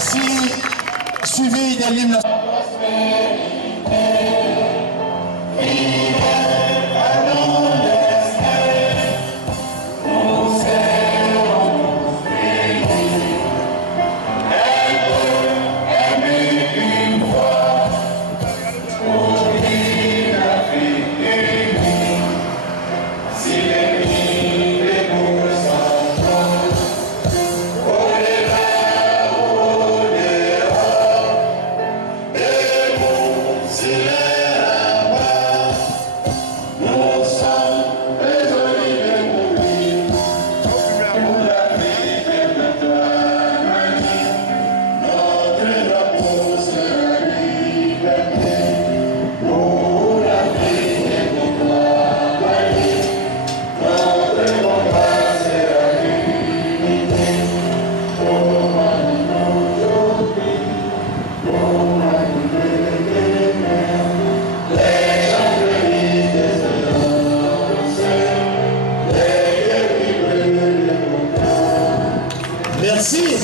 Merci. Suivi de l'hymne. Merci.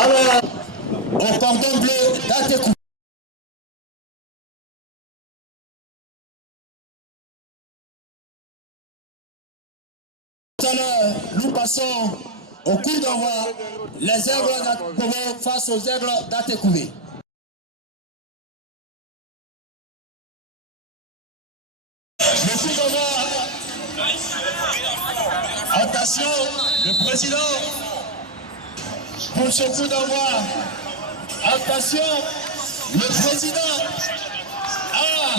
Alors, au cordon bleu d'Atekou. Tout à l'heure, nous passons au coup d'envoi les aigles d'Atekou face aux aigles d'Atekouvé. Le coup d'envoi. Attention, le président, pour ce coup d'envoi. Attention, le président. Ah,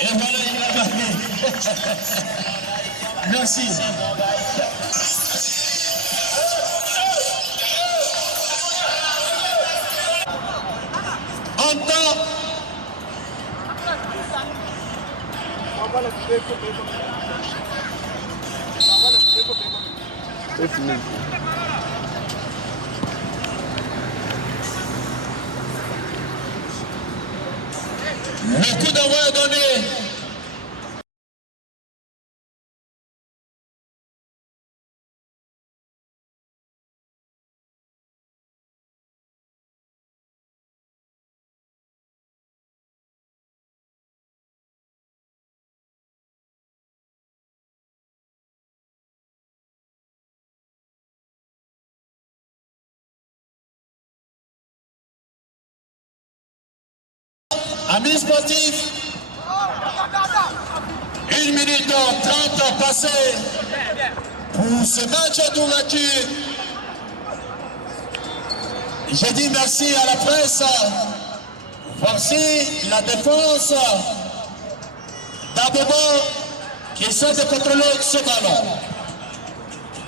et voilà, il a marqué. Merci. En temps. C'est fini. Le coup d'envoi est donné. Amis sportifs, 1 minute 30 passés pour ce match d'ouverture. Je dis merci à la presse. Voici la défense d'Abobo qui essaie de contrôler ce ballon.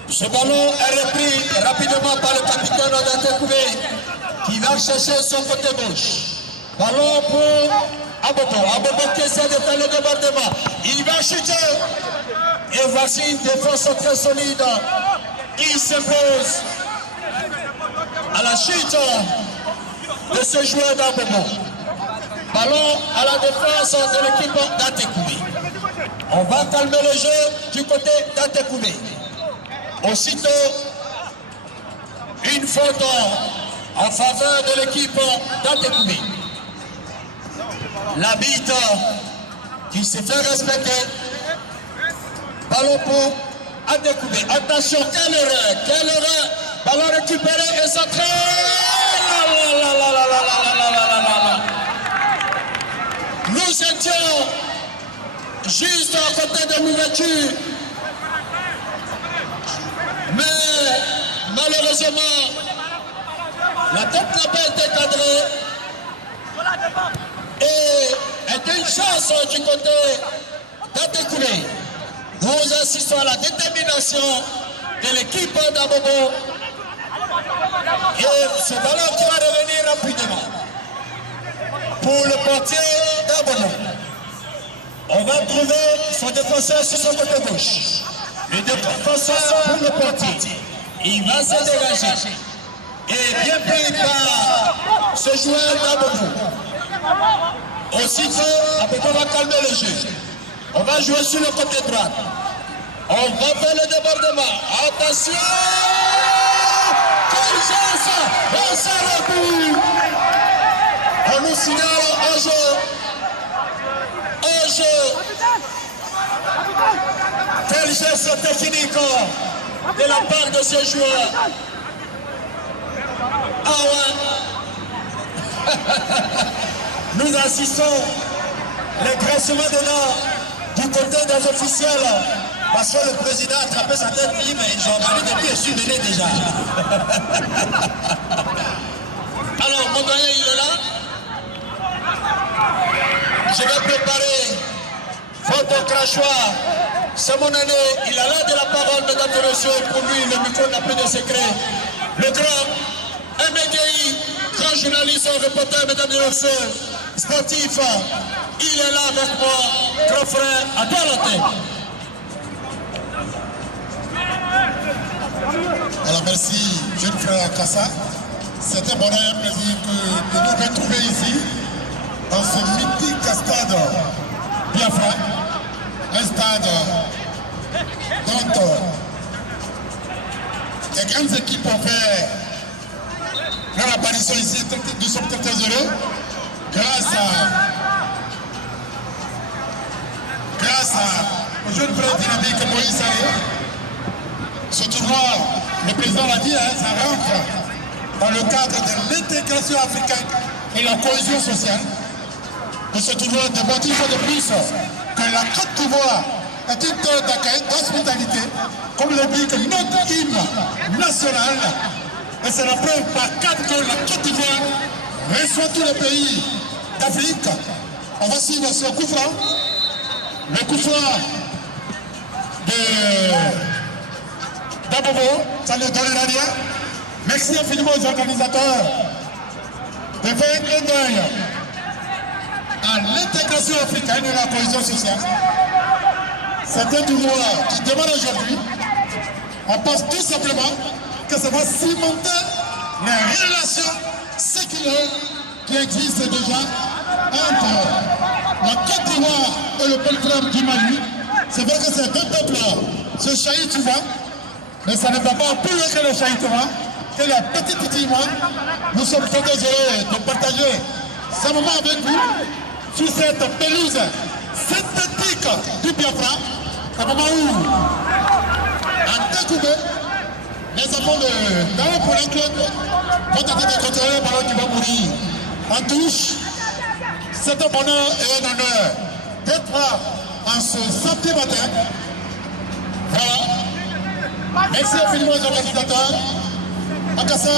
Ce ballon est repris rapidement par le capitaine d'Atekouvé qui va chercher son côté gauche. Ballon pour Abobo. Abobo qui essaie de faire le débordement. Il va chuter. Et voici une défense très solide qui s'impose à la chute de ce joueur d'Abobo. Ballon à la défense de l'équipe d'Atekouvé. On va calmer le jeu du côté d'Atekouvé. Aussitôt, une faute en faveur de l'équipe d'Atekouvé. L'arbitre qui s'est fait respecter. Ballon pour Atekouvé. Attention, quelle erreur. Ballon récupéré et centré. Nous étions juste à côté de l'ouverture. Mais malheureusement, la tête n'a pas été cadrée. Et est une chance du côté d'Atekouvé. Nous assistons à la détermination de l'équipe d'Abobo. Et ce ballon qui va revenir rapidement pour le portier d'Abobo. On va trouver son défenseur sur son côté gauche. Le défenseur pour le portier. Il va se dégager. Et bien pris par ce joueur d'Abobo. Aussitôt, Abobo va calmer le jeu. On va jouer sur le côté droit. On va faire le débordement. Attention! Quel jeu! signale un jeu. Un jeu. Quel geste technique de la part de ces joueurs. Ah ouais. Nous assistons les graissements de l'or du côté des officiels. Parce que le président a attrapé sa tête, dit, mais j'ai entendu depuis, je suis venu déjà. Alors, mon doyen, il est là. Je vais préparer votre crachoir. C'est mon année, il a l'air de la parole, mesdames et messieurs. Pour lui, le micro n'a plus de secret. Le grand MDI, grand journaliste, reporter, mesdames et messieurs, sportif, il est là avec moi, grand frère, à toi la tête. Alors merci, jeune frère Kassa. C'est un bonheur et un plaisir de nous retrouver ici, dans ce mythique stade Biafra, un stade dont les grandes équipes ont fait leur apparition ici. Nous sommes très heureux grâce au jeune frère dynamique Moïse Saré. Ce tournoi, le président l'a dit, ça rentre dans le cadre de l'intégration africaine et la cohésion sociale. Et ce tournoi démontre une fois de plus que la Côte d'Ivoire est une terre d'accueil, d'hospitalité, comme le dit notre hymne national. Et c'est la preuve par quatre que la Côte d'Ivoire reçoit tous les pays d'Afrique. On va suivre ce coup franc, le coup franc d'Abobo, ça ne donnera rien. Merci infiniment aux organisateurs de faire un clin d'œil à l'intégration africaine et la cohésion sociale. C'est un tournoi qui demande aujourd'hui. On pense tout simplement que ça va cimenter les relations séculaires qui existent déjà entre la Côte d'Ivoire et le peuple du Mali. C'est vrai que ces deux peuples se chahissent souvent, mais ça ne va pas plus loin que le chahissement, que les petits mois. Nous sommes très heureux de partager ce moment avec vous sur cette pelouse synthétique du Biafra. Un moment où, en découpé, les enfants de Dao pour un club vont tenter de contrôler le ballon qui va mourir en touche. C'est un bonheur et un honneur d'être en ce samedi matin. Voilà. Merci infiniment aux organisateurs. Akassa,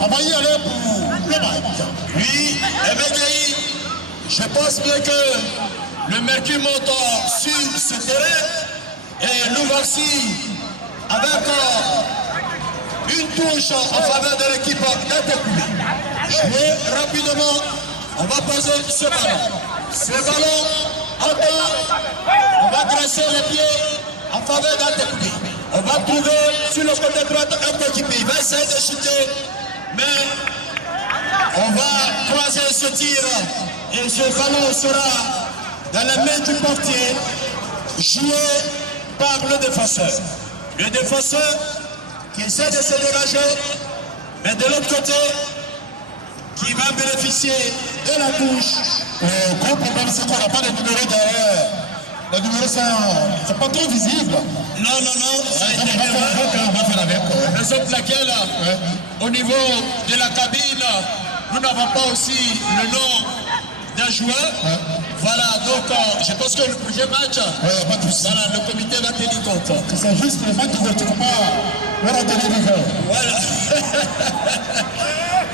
on va y aller pour le match. Oui, MDI, je pense bien que le mercure monte sur ce terrain et nous voici avec une touche en faveur de l'équipe d'Interclub. Jouer rapidement, on va poser ce ballon. Ce ballon, on va dresser les pieds en faveur d'Interclub. On va trouver sur le côté droit un petit peu. Il va essayer de chuter, mais on va croiser ce tir et ce ballon sera dans la main du portier, joué par le défenseur. Le défenseur qui essaie de se dégager, mais de l'autre côté, qui va bénéficier de la touche. Le gros problème, c'est qu'on n'a pas de numéro derrière. Les numéros sont pas trop visibles. Non, ça a été on va faire avec. Raison pour laquelle, au niveau de la cabine, nous n'avons pas aussi le nom d'un joueur. Voilà, donc je pense que le prochain match, voilà, le comité va tenir compte. C'est juste le match de tournoi, on va tenir le jeu. Voilà.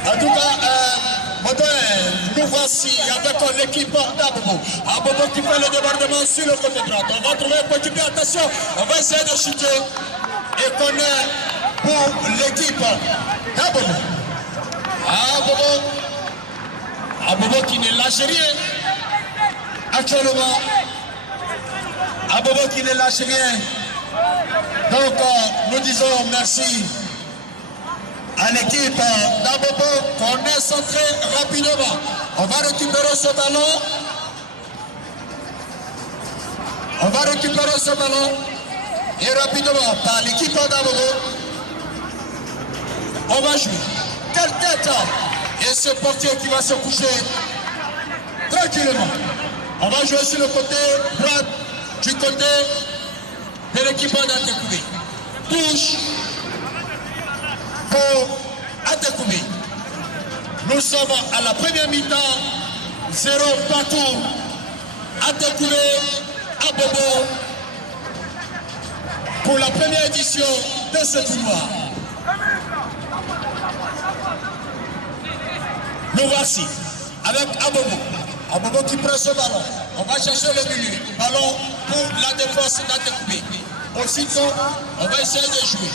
En tout cas, nous voici avec l'équipe d'Abobo. Abobo qui fait le débordement sur le côté droit. On va trouver un petit peu, attention, on va essayer de chuter et qu'on est pour l'équipe d'Abobo. Abobo qui ne lâche rien. Actuellement, Abobo qui ne lâche rien. Donc, nous disons merci à l'équipe d'Abobo qu'on est centré rapidement. On va récupérer ce ballon. Et rapidement par l'équipe d'Abobo. On va jouer. Quelle tête! et ce portier qui va se coucher tranquillement. On va jouer sur le côté droit du côté de l'équipe d'Atekoubé. Touche pour Atekoubé. Nous sommes à la première mi-temps, 0 partout. Atekoubé à Bobo pour la première édition de ce tournoi. Nous voici avec Abobo. Abobo qui prend ce ballon. On va chercher le milieu. Ballon pour la défense d'Atekoubé. Aussitôt, on va essayer de jouer.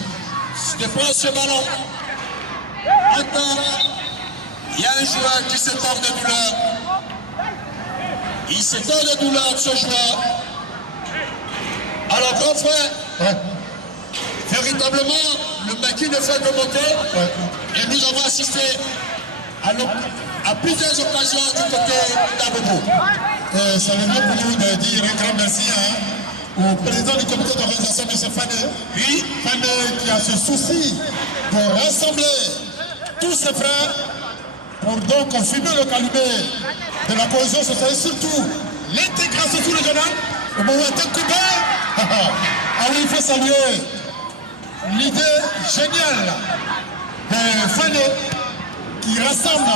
Je prends ce ballon. Maintenant, il y a un joueur qui se tord de douleur. Il se tord de douleur, ce joueur. Alors, grand frère, véritablement, le maquis ne fait que monter. Et nous avons assisté à plusieurs occasions du côté d'Abobo. Ça veut dire pour nous de dire un grand merci au président du comité d'organisation, M. Fane. Oui. Fane qui a ce souci de rassembler tous ses frères pour donc confirmer le calibre de la cohésion sociale et surtout l'intégration sous le Ghana. Au moment où Atekoubé, ah oui, il faut saluer l'idée géniale de Fane qui rassemble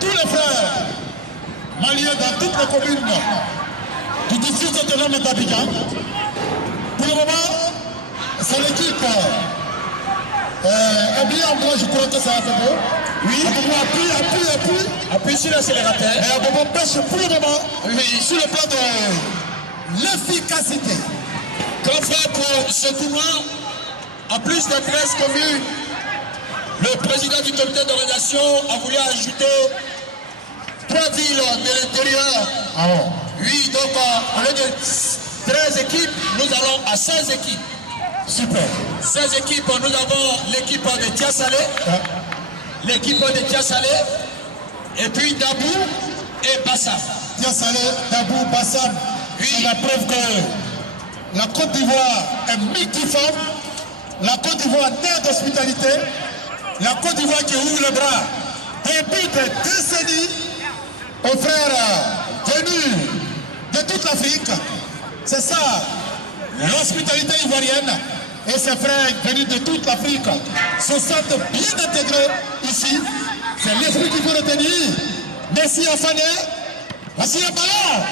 tous les frères maliens dans toutes les communes du district autonome d'Abidjan. Pour le moment, c'est l'équipe habillée en blanc, je crois que ça va faire beau. Oui, appuie sur l'accélérateur. Et Abobo pêche pour le moment, oui, sur le plan de l'efficacité. Grand frère, pour ce tournoi, en plus des 13 communes, le président du comité d'organisation a voulu ajouter 3 villes de l'intérieur. Ah bon? Oui, donc au lieu de 13 équipes, nous allons à 16 équipes. Super. 16 équipes, nous avons l'équipe de Tiasalé, l'équipe de Tiasalé, et puis Dabou et Bassam. Tiasalé, Dabou, Bassam, oui. C'est la preuve que la Côte d'Ivoire est multiforme, la Côte d'Ivoire née d'hospitalité, la Côte d'Ivoire qui ouvre les bras depuis des décennies aux frères venus de toute l'Afrique. C'est ça, l'hospitalité ivoirienne. Et ses frères venus de toute l'Afrique se sentent bien intégrés ici. C'est l'esprit qu'il faut retenir. Merci à Fane. Merci à Bala.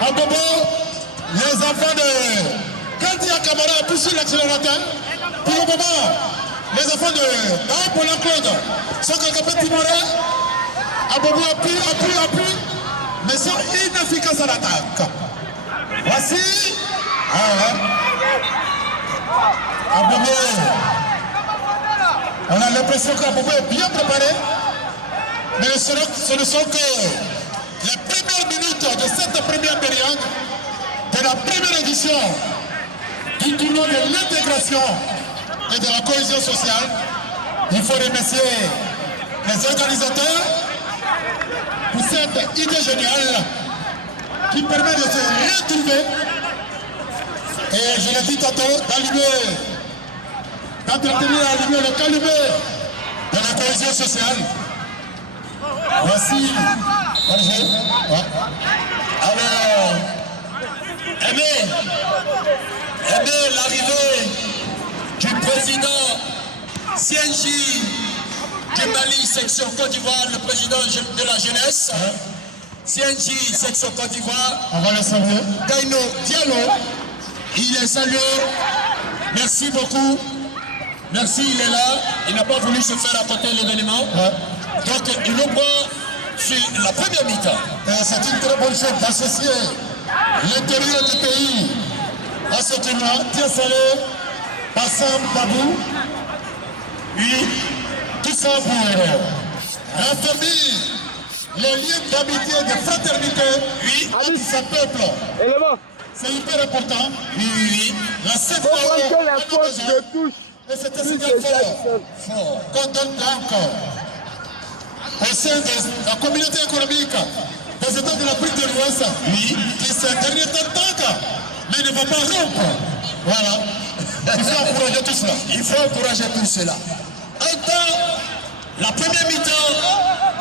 À Bobo, les enfants de Kandi Akamara appuient sur l'accélérateur. Pour le moment, les enfants de Paul Claude sont quelque peu timorés. À Bobo appuie, mais sont inefficaces à l'attaque. Voici. Abobo, on a l'impression qu'Abobo est bien préparé, mais ce ne sont que les premières minutes de cette première période de la première édition du tournoi de l'intégration et de la cohésion sociale. Il faut remercier les organisateurs pour cette idée géniale qui permet de se retrouver. Et je l'ai dit tantôt, d'entretenir le calibre de la cohésion sociale. Voici. Alors, aimez l'arrivée du président CNJ du Mali, section Côte d'Ivoire, le président de la jeunesse. CNJ, section Côte d'Ivoire. On va le saluer. Gaino Diallo. Il est salué. Merci beaucoup. Merci, il est là. Il n'a pas voulu se faire raconter l'événement. Donc, il nous prend sur la première mi-temps. C'est une très bonne chose d'associer l'intérieur du pays à ce tournoi. Tiasalé, Bassam, Dabou. Oui, tout ça pour raffermir les liens d'amitié, de fraternité entre ce peuple. C'est hyper important. Oui. La seule fois où la faute de touche. Et c'est un signal fort qu'on donne donc au sein de la communauté économique des États de l'Afrique de l'Ouest, qui ces derniers temps tanquent, mais ne va pas rompre. Voilà. Il faut encourager tout cela. Il faut encourager tout cela. Un temps, La première mi-temps,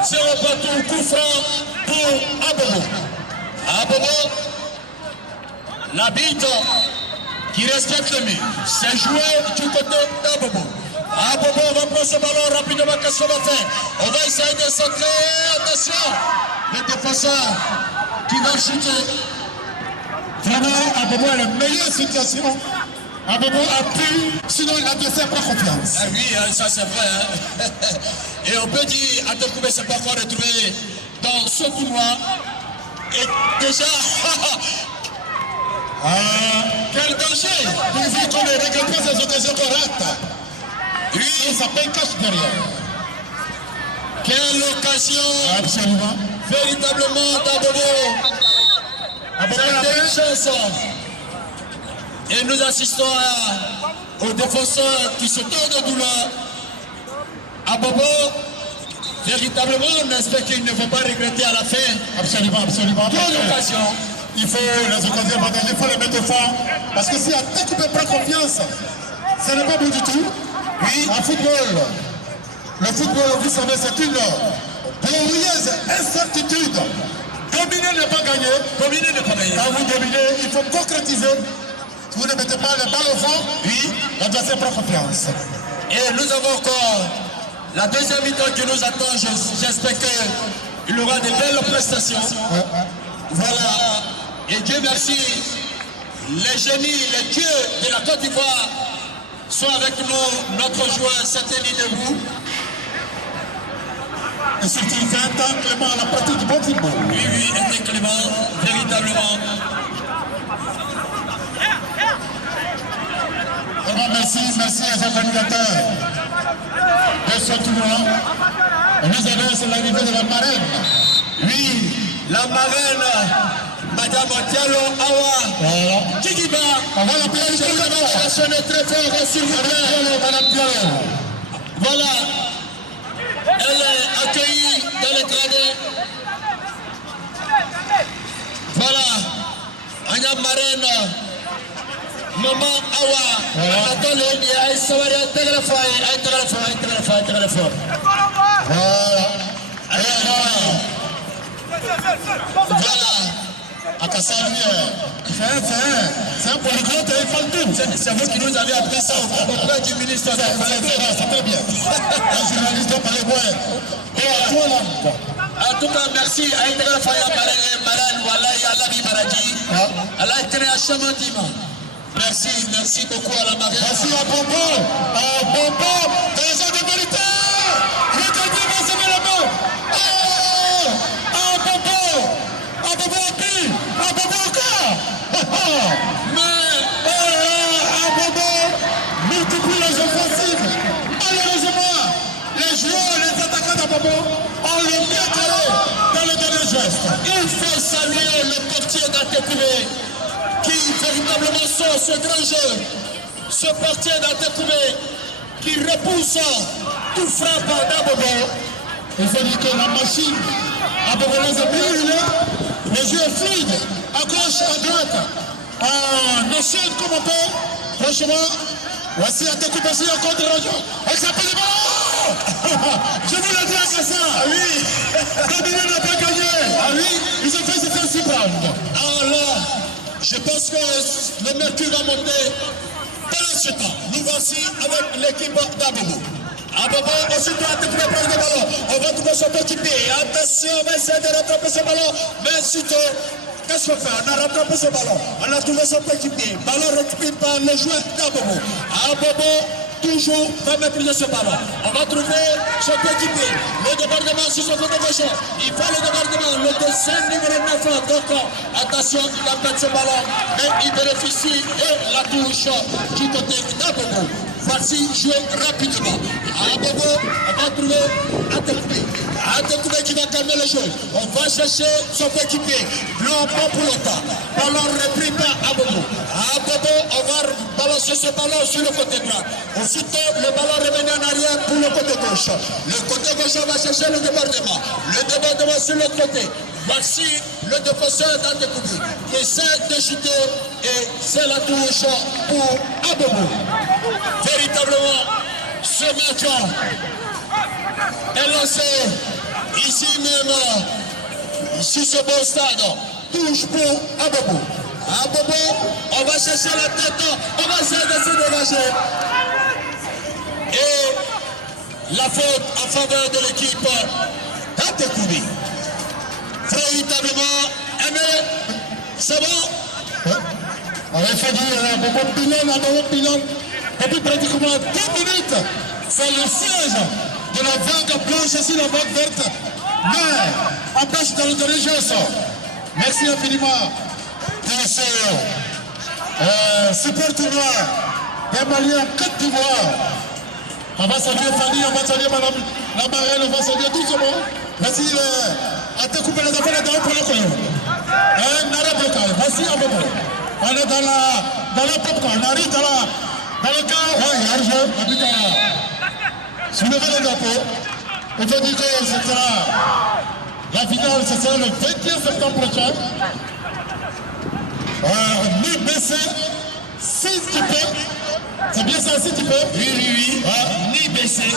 0 partout, coup franc pour Abobo. Abobo, l'arbitre qui respecte le mur. C'est joué du côté d'Abobo. Abobo va prendre ce ballon rapidement, qu'est-ce qu'on va faire? On va essayer de centrer. Attention, le défenseur qui va chuter. Vraiment, Abobo a la meilleure situation. Abobo a pu, sinon l'adversaire prend confiance. Ah oui, ça c'est vrai. Hein? Et on peut dire, Atekoubé s'est pas encore retrouvé dans ce tournoi. Et déjà, quel danger! Pourvu qu'on ne regrette pas ces occasions qu'on rate. Oui, Ça paye cache derrière. quelle occasion! Absolument. Véritablement d'Abobo. Abobo C'était l'a une fait. chance. Et nous assistons aux défenseurs qui se tordent de douleur. Abobo, véritablement, on espère qu'ils ne vont pas regretter à la fin. Absolument, absolument. Quelle occasion! Il faut les occasions partagées, il faut les mettre fort. Parce que si Atekoubé prend confiance, ce n'est pas bon du tout. Oui, en football, le football, vous savez, c'est une glorieuse incertitude. Dominer n'est pas gagner. Dominer ne pas gagner. Quand vous dominez, il faut concrétiser. Vous ne mettez pas les balles au fond, oui, l'adversaire prend confiance. Et nous avons encore la deuxième mi-temps qui nous attend. J'espère qu'il y aura de belles prestations. Voilà. Et Dieu merci, les génies, les dieux de la Côte d'Ivoire sont avec nous, notre joueur Saténi Debout. Et surtout, il fait un temps clément à la pratique du bon football. Oui, oui, était Clément, véritablement. Vraiment, merci à ces organisateurs de ce tournoi. Et nous annonçons l'arrivée de la marraine. Oui, la marraine, Madame Diallo Awa. Voilà. Kikiba. On va l'appeler Je vous avais sonné très fort, s'il vous plaît. Madame Diallo. Voilà. Elle est accueillie dans les gradins. Voilà. Anya marraine. Maman Awa. Attends, il y a un savari à téléphone. Voilà. À Kassali, c'est un polyglotte et il parle tout. C'est vous qui nous avez appris ça auprès du ministre de l'Intérieur. C'est très bien. Un journaliste doit parler moins. Et à toi là. En tout cas, merci à Intégrale Faya Marane, Wallahi, Alabi Maradi. Allah est très achamantima. Merci beaucoup à la marraine. Merci à Bobo, des gens de vérité. Je te dis, vous avez la main. Bobo Opi, Bobo encore. Mais, Bobo, multiplie les offensives. Malheureusement, les joueurs, les attaquants de Bobo ont le mieux carré dans le dernier geste. Il faut saluer le portier d'Atekoubé qui véritablement sort ce grand jeu. Ce portier d'Atekoubé qui repousse tout frappe d'Abobo. Il faut dire que la machine à Bobo les amis, le jeu est fluide, à gauche, à droite, en échelle comme on peut. Franchement, voici Atekoubé aussi en contre-rajon. Elle s'appelle le ballon. Je vous le dis à ça. Ah oui. Dominique n'a pas gagné. Ah oui. Ils ont fait ce principe. Alors, je pense que le mercure va monter. Pendant ce temps, nous voici avec l'équipe d'Abobo. Abobo, aussitôt Atekoubé prend le ballon. On va trouver son petit pied. Attention, on va essayer de rattraper ce ballon. Mais aussitôt, qu'est-ce qu'on fait? On a rattrapé ce ballon. On a trouvé son petit pied. Ballon récupéré par le joueur d'Abobo. Abobo, toujours, va maîtriser ce ballon. On va trouver son petit pied. Le débordement sur son côté gauche. Il fait le débordement. Le deuxième numéro 9. Donc, attention, il a perdu ce ballon. Mais il bénéficie de la touche du côté d'Abobo. Voici jouer rapidement. Abobo, on va trouver Atekoubé. Atekoubé qui va calmer le jeu. On va chercher son équipier. Non, pas pour longtemps. Ballon repris par Abobo. Abobo, on va balancer ce ballon sur le côté droit. Aussitôt, le ballon revenait en arrière pour le côté gauche. Le côté gauche, on va chercher le débordement. Le débordement sur l'autre côté. Voici le défenseur d'Atekoubé qui essaie de chuter et c'est la touche pour Abobo. Véritablement, ce match est lancé ici même, sur ce beau stade. Touche pour Abobo. Abobo, on va chercher la tête, on va essayer de se dégager. Et la faute en faveur de l'équipe d'Atekoubi. Véritablement, Aimé, c'est bon? On va faire beaucoup de pilons, depuis pratiquement 2 minutes. C'est le siège de la vague blanche sur la vague verte. Mais empêche dans le religieuse. Merci infiniment. Super tournoi des Maliens Côte d'Ivoire. On va saluer Fanny, on va saluer Madame la marraine, on va saluer tout ce monde. Voici à te couper les affaires dans le coin. Voici un moment. On est dans la popcorn, on arrive dans le cas. Oui, argent, soulevez le drapeau. On peut dire que ce sera la finale, ce sera le 21 septembre prochain. Ni baisser, si tu peux. C'est bien ça, si tu peux. Oui. Ni baisser.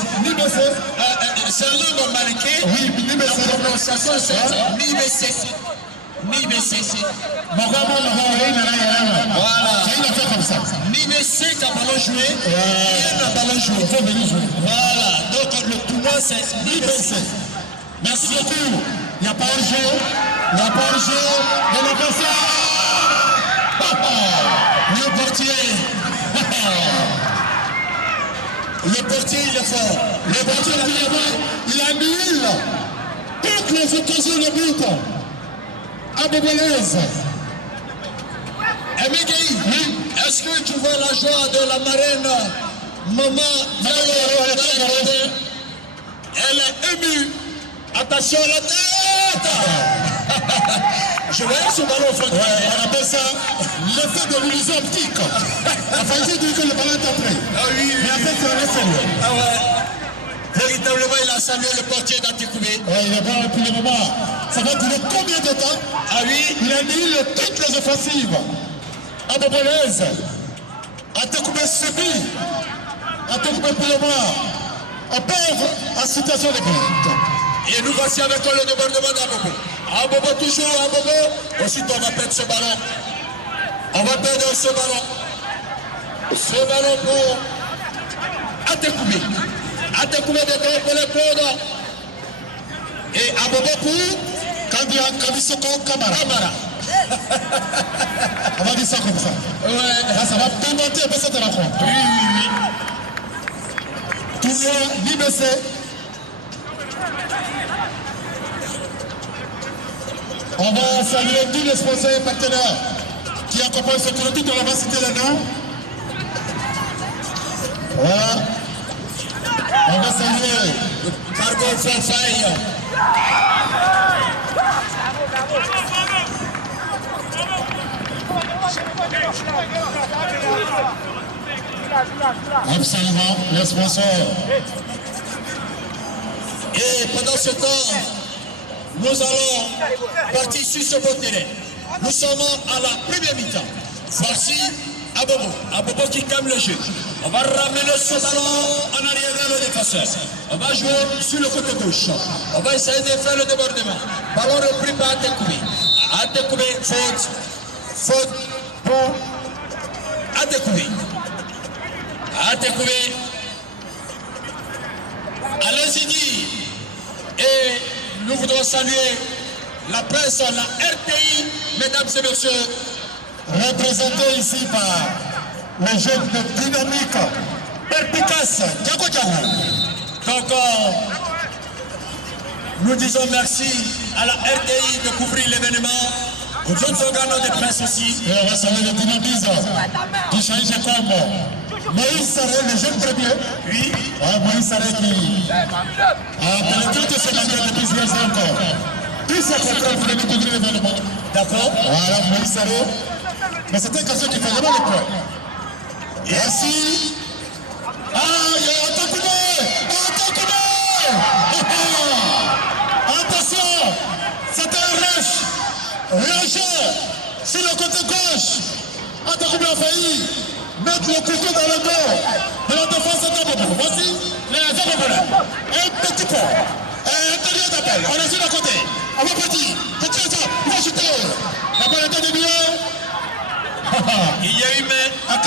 C'est un nom marqué. Oui, ni baisser. La prononciation, c'est ni baisser. Voilà. C'est une affaire comme ça. Ni baisser qu'un ballon joué. Rien d'un ballon joué. Il faut venir jouer. Voilà. Donc le tournoi, c'est ni baisser. Merci beaucoup. Il n'y a pas un jeu. Il n'y a pas un jeu. De l'adversaire. Le portier. Le portier, il est fort. Le portier, il annule toutes les occasions de but. Abobolaise. Emigui, est-ce que tu vois la joie de la marraine Maman elle est émue. Attention à la tête. Je vois ce ballon au fond. On appelle ça l'effet de l'illusion optique. Enfin, il dit que le ballon est entré. Ah oui. Mais après, c'est un essai. Ah ouais. Véritablement, il a salué le portier d'Atekoubé. Ouais, il est bon depuis le moment. Ça va durer combien de temps? Ah oui. Il annule toutes les offensives. Abobolaise. Atekoubé subit. Atekoubé pour le moment. On perd en situation de but. Et nous voici avec le débordement d'Abobo. Abobo toujours, Abobo. Ensuite, on va perdre ce ballon. On va perdre ce ballon. Ce ballon pour Atekoubé. Atekoubé de temps pour les codes. Et Abobo pour Kadisoko Kamara. On va dire ça comme ça. Ouais. Là, ça va pimenter un peu cette rencontre. Oui. Tournoi l'IBC. On va saluer tous les sponsors et partenaires qui accompagnent ce tournoi. Tout on va citer les noms. Voilà. On va saluer Cargo Fanfay. absolument les sponsors. Et pendant ce temps, nous allons partir sur ce beau terrain. Nous sommes à la première mi-temps. Voici Abobo. Abobo qui calme le jeu. On va ramener ce ballon en arrière vers le défenseur. On va jouer sur le côté gauche. On va essayer de faire le débordement. Ballon repris par Atekoubé. Atekoubé, faute. Faute pour Atekoubé. Atekoubé. Allez-y dire. Et nous voudrons saluer la presse, la RTI, mesdames et messieurs. Représenté ici par les jeunes de dynamique, perspicace, Diago Diago. Donc, nous disons merci à la RTI de couvrir l'événement, aux autres organes de presse aussi. Et on va saluer le dynamisme qui change comme Moïse Saré, le jeune premier. Oui. Moïse Saré qui a pénétré de ce manière depuis 10 ans encore. Tous ces contrôles pour couvrir l'événement. D'accord. Voilà, Moïse Saré. Mais c'était une question qui faisait mal le point. Merci. Ah, il y a Atekoubé. Attention, c'était un rush. Rusher sur le côté gauche. Atekoubé a failli mettre le couteau dans le dos de la défense d'Abobo. Voici les Abobolaise.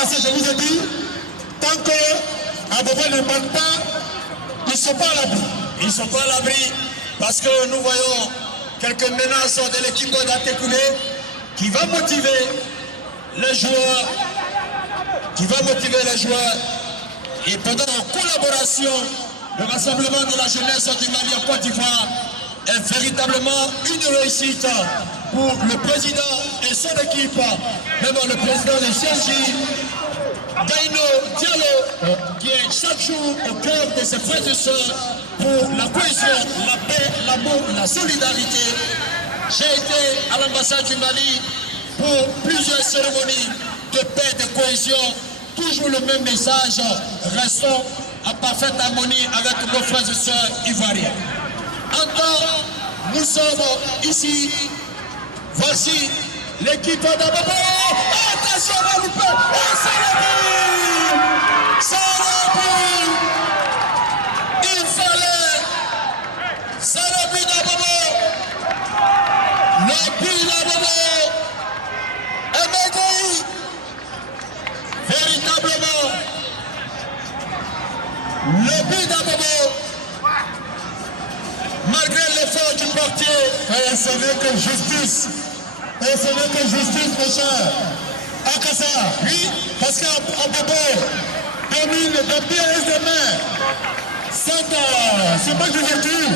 parce que je vous ai dit, tant que Abobo ne marque pas, ils ne sont pas à l'abri. Ils ne sont pas à l'abri parce que nous voyons quelques menaces de l'équipe d'Atekoulé qui va motiver les joueurs, et pendant la collaboration, le rassemblement de la jeunesse du Mali en Côte d'Ivoire est véritablement une réussite pour le président et son équipe, même le président de CNJ, Kaino Diallo, qui est chaque jour au cœur de ses frères et sœurs pour la cohésion, la paix, l'amour, la solidarité. J'ai été à l'ambassade du Mali pour plusieurs cérémonies de paix, de cohésion, toujours le même message, restons en parfaite harmonie avec nos frères et sœurs ivoiriens. Encore, nous sommes ici, voici l'équipe d'Abobo. Attention, on va louper. C'est le but. Il fallait. C'est le but d'Abobo. Le but d'Abobo est médaillé. Véritablement, le but d'Abobo, malgré l'effort du portier, Et ce n'est que justice. Et ce n'est que justice, mes chers. Akassa, oui, parce qu'Abobo domine de pied et de main. C'est pas d'ouverture.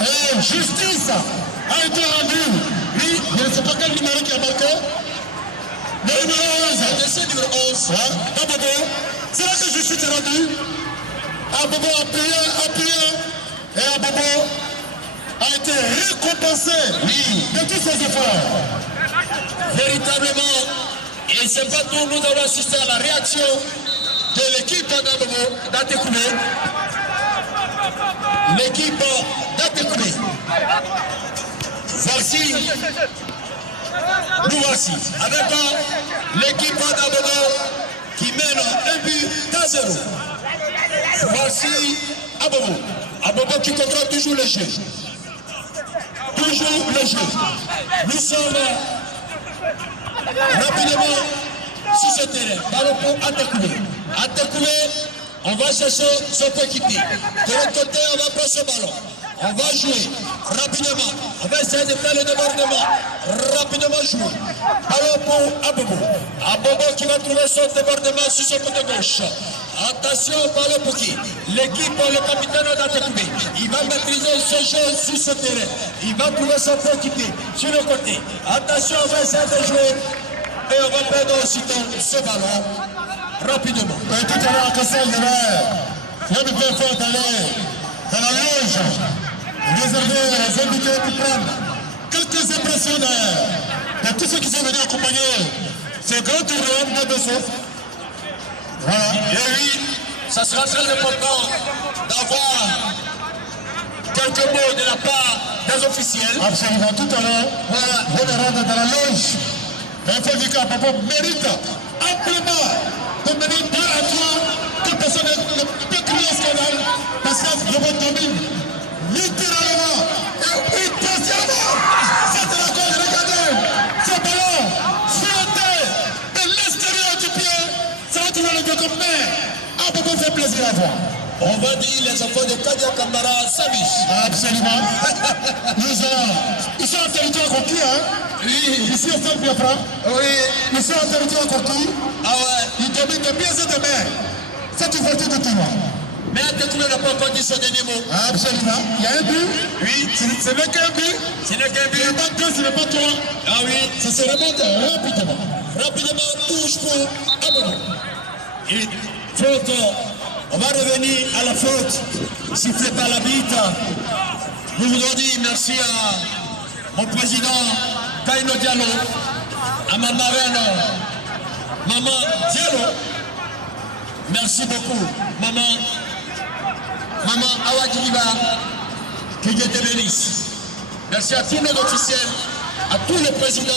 Et justice a été rendue. Oui, je ne sais pas quel numéro qui a marqué. Le numéro 11. c'est numéro 11. Abobo, c'est là que justice est rendue. Abobo a prié, et Abobo a été récompensé de tous ses efforts. Véritablement, et c'est pas tout, nous avons assisté à la réaction de l'équipe d'Atekoulé. L'équipe d'Atekoulé. Voici, nous voici, avec l'équipe d'Abobo qui mène un but à 0. Voici Abobo. Abobo qui contrôle toujours le jeu. Toujours le jeu. Nous sommes rapidement sur ce terrain. Ballon pour Atekoulé. Atekoulé, on va chercher son coéquipier. De l'autre côté, on va prendre ce ballon. On va jouer rapidement. On va essayer de faire le débordement. Rapidement jouer. Ballon pour Abobo. Abobo qui va trouver son débordement sur son côté gauche. Attention, ballon pour qui? L'équipe, le capitaine d'Atekoulé. Il va maîtriser ce jeu sur ce terrain. Il va trouver son coéquipier sur le côté. Attention, on va essayer de jouer. Et on va perdre aussitôt ce ballon rapidement. Et tout à l'heure, Akassa, il devait faire d'aller dans la loge, réserver les invités pour prendre quelques impressions de tous ceux qui sont venus accompagner ce grand tournoi de Besso. Voilà. Et oui, ça sera très important d'avoir quelques mots de la part des officiels. Absolument, tout à l'heure, voilà, je vais rendre dans la loge. Il faut dire qu'Abobo mérite amplement de venir dans la toi que personne ne peut crier au scandale parce qu'Abobo domine littéralement et potentiellement. C'est de la cause, regardez, ce ballon flotté de l'extérieur du pied, ça va toujours le deux comme mais Abobo fait plaisir à voir. On va dire les enfants de Kadia Kamara s'amusent. Absolument. Ils sont en territoire conquis, hein? Oui. Ici au Stade Biafra. Oui. Ils sont en territoire conquis. Ah ouais. Ils dominent de pieds et de mains. C'est une ouverture de tournoi. Mais Atekoulé n'a pas encore dit son dernier mot. Absolument. Il y a un but. Oui. Ce n'est qu'un but. Ce n'est qu'un Ce n'est but. pas deux, ce n'est pas trois. Ah oui. Ça se remonte rapidement. Rapidement, touche pour Abobo. Et faute. On va revenir à la faute. Sifflé par la bite. Nous voudrons dire merci à mon président Kaino Diallo, à ma marraine, Maman Diallo. Merci beaucoup, Maman Awadjiliba, que Dieu te bénisse. Merci à tous nos officiels, à tous les présidents,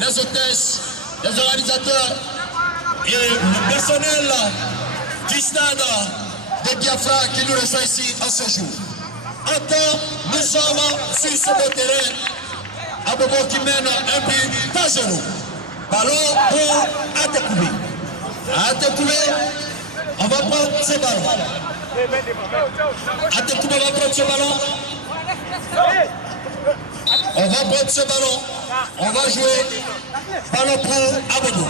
les hôtesses, les organisateurs et le personnel du stade de Biafra qui nous reçoit ici en ce jour. Encore, nous sommes sur ce beau terrain. Abobo qui mène un but à 0. Ballon pour Atekoubé. Atekoubé, on va prendre ce ballon. Atekoubé va prendre ce ballon. On va prendre ce ballon. On va jouer. Ballon pour Abobo.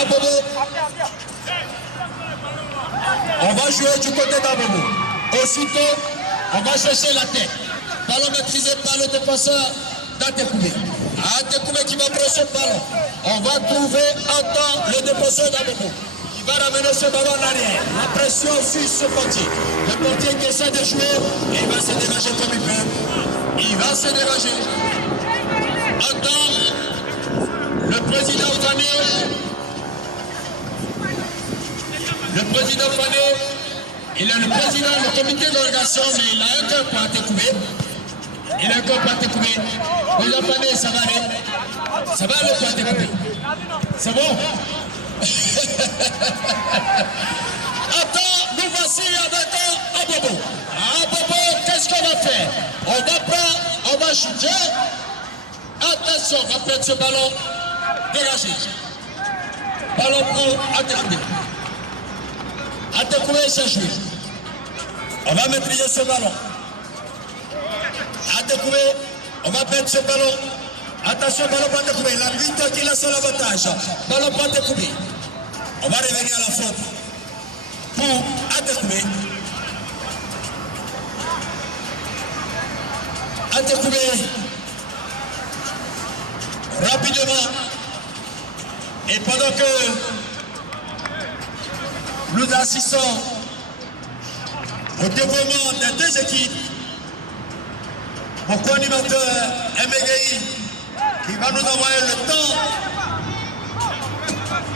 Abobo. On va jouer du côté d'Abobo. Aussitôt, on va chercher la tête. Ballon maîtrisé par le défenseur d'Atekoubé. Atekoubé qui va prendre ce ballon. On va trouver en temps le défenseur d'Abobo. Il va ramener ce ballon en arrière. La pression sur ce portier. Le portier qui essaie de jouer, il va se dégager comme il peut. Il va se dégager. En temps, le président Fané. Le président Fané, il est le président du comité d'organisation, mais il a un cœur pour Atekoubé. Il a un cœur pour Atekoubé. Président Fané, ça va aller. Ça va aller pour Atekoubé. C'est bon? Attends, nous voici avec Abobo. Abobo, qu'est-ce qu'on va faire? On va prendre, on va chuter. Attention, on va prendre ce ballon. Dégagé. Ballon pour Atekoubé. Atekoubé s'est joué. On va maîtriser ce ballon. Atekoubé, on va perdre ce ballon. Attention, ballon pour Atekoubé. L'arbitre qui laisse l'avantage. Ballon pour Atekoubé. On va revenir à la faute. Pour Atekoubé. Atekoubé. Rapidement. Et pendant que nous assistons au développement des deux équipes, mon co-animateur MGI qui va nous envoyer le temps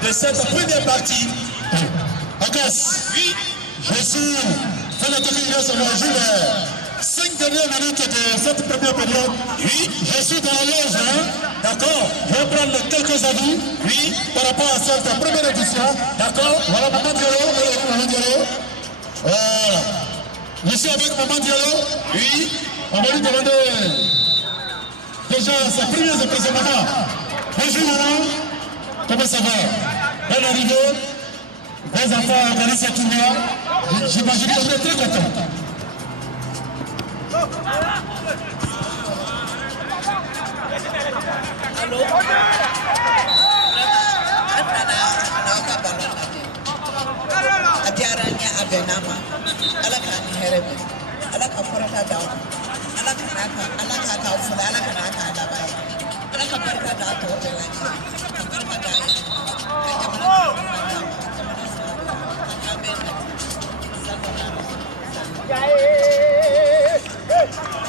de cette première partie. Agas, oui, je suis fait la technique sur le jour 5 dernières minutes de cette première période. Oui, je suis dans la loge, hein? D'accord. Je vais prendre quelques avis, oui, par rapport à cette première édition. D'accord. Voilà, Maman Diallo. Voilà. Je suis avec Maman Diallo. Oui. On va lui demander déjà sa première impression. Maman. Bonjour, maman. Comment ça va? Bonne arrivée. Vos enfants organisent ce tournoi. J'imagine que vous êtes très content. Allô? Ajaranya abenama. Alaka ni herebe. Alaka porata dawo. Alaka naka, alaka ka ufula, alaka naka adaba. Alaka barka da to bela. Barka da.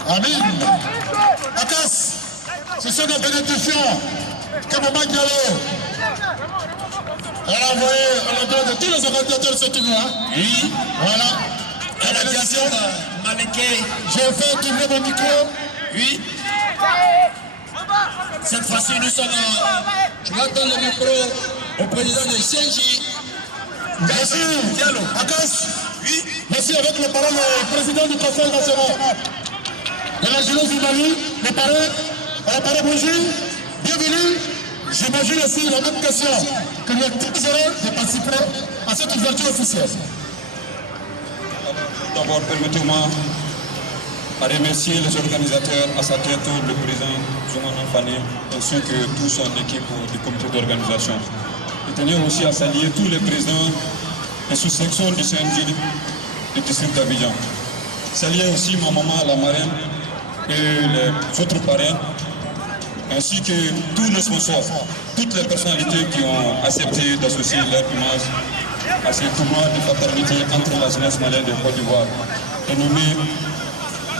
Amin. Akas. Ce sont des bénédictions que Maman Diallo a envoyé à l'endroit de tous les organisateurs de ce tournoi. Oui. Voilà. La bénédiction. Je vais tourner mon micro. Oui. Cette fois-ci, nous sommes. Je vais donner le micro au président de CNJ. Merci. Diallo. Akas. Oui. Merci avec le parole du président du Conseil national de la jeunesse du Mali, le parrain. Alors, bonjour, bienvenue. J'imagine aussi la même question que nous tous de participer à cette ouverture officielle. D'abord, permettez-moi de remercier les organisateurs, à sa tête le président Zoumana Fané, ainsi que toute son équipe du comité d'organisation. Je tenais aussi à saluer tous les présidents et sous-sections du CNJ du district d'Abidjan. Saluer aussi ma maman, la marraine, et les autres parrains, ainsi que tous les sponsors, toutes les personnalités qui ont accepté d'associer leur image à ce tournoi de fraternité entre la jeunesse malienne de Côte d'Ivoire, dénommé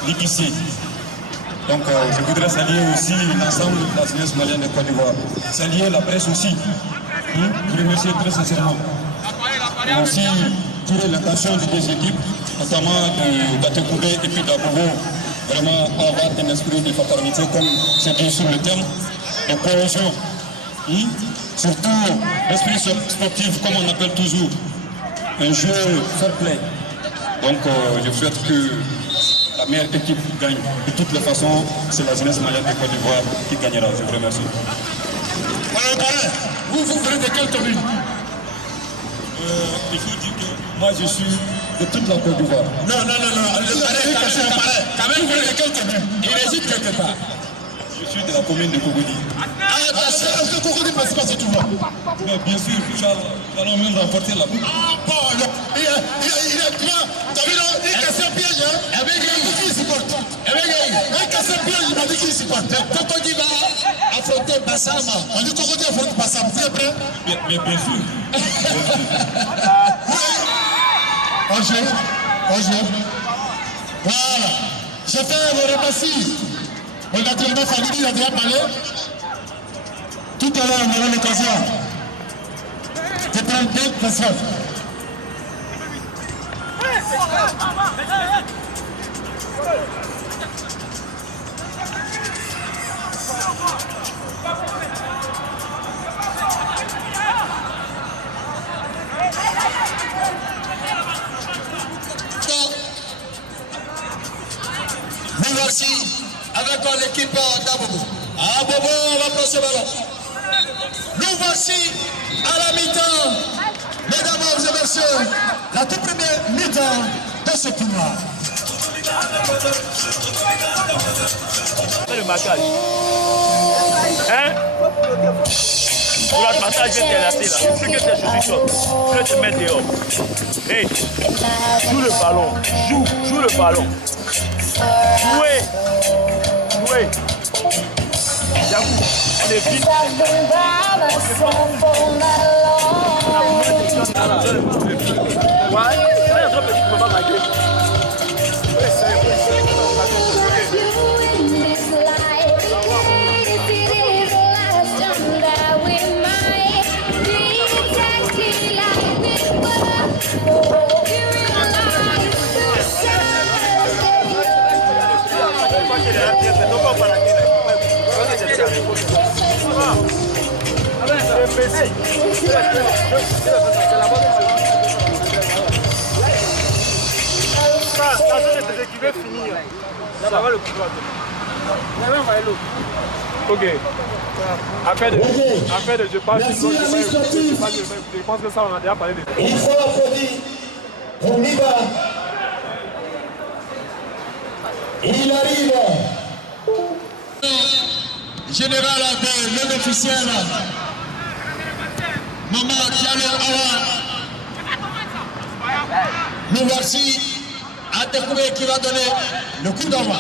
l'IPC. Donc je voudrais saluer aussi l'ensemble de la jeunesse malienne de Côte d'Ivoire, saluer la presse aussi, je remercie très sincèrement, et aussi tirer l'attention des deux équipes, notamment d'Atekoubé et puis d'Abobo, vraiment avoir un esprit de fraternité comme c'est dit sur le thème de cohésion. Surtout l'esprit sportif, comme on appelle toujours, un jeu fair play. Donc je souhaite que la meilleure équipe gagne. De toutes les façons, c'est la jeunesse malienne de Côte d'Ivoire qui gagnera. Je vous remercie. Vous venez de quelle commune? Il faut dire que moi je suis de toute la Côte d'Ivoire. Non. Quand même, vous venez de quelle commune? Il réside quelque part. Je suis de la commune de Kogodi. Est-ce que Kogodi passe pas ce tournoi? Mais bien sûr, nous allons même remporter la coupe. Ah bon, il est quoi? T'as vu là? Il casse un piège, hein? Il m'a dit qu'il supporte. Il casse un piège, il m'a dit qu'il supporte. Kogodi va affronter Bassama. On dit Kogodi affronte Bassama. Vous êtes prêts? Mais bien sûr. On joue. Voilà. J'ai fait le remercie. On a tellement fallu, il a déjà parlé. Tout à l'heure, on aura l'occasion de prendre deux personnes. Nous voici avec l'équipe d'Abobo. Abobo, on va prendre ce ballon. Nous voici à la mi-temps. Mesdames et messieurs, la toute première mi-temps de ce tournoi. Le marquage. Hein? Pour le marquage, je vais t'élasser là. Je sais que tes chaussures sortent. Je vais te mettre dehors. Hey, joue le ballon. Joue le ballon. Jouez. Yakou, elle est vite. Ouais, ça y est, trop petit, tu peux pas marquer. Qui veut finir. Ça va le coup droit. Ok. Après de je pense que ça on a déjà parlé de. Il faut applaudir. On y va. Il arrive. Général de l'officiel. Maman Diallo Awa. Nous voici à découvrir qui va donner le coup d'envoi.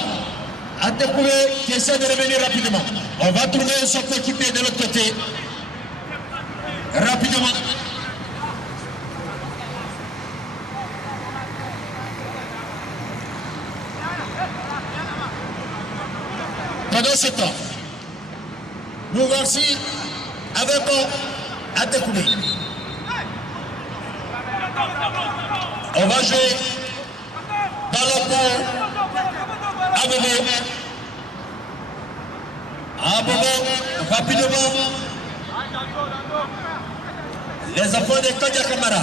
À découvrir qui essaie de revenir rapidement. On va trouver son coéquipier de l'autre côté. Rapidement. Pendant ce temps, nous voici avec à découvrir. On va jouer ballon pour Abobo, rapidement. Les enfants de Kandia Kamara,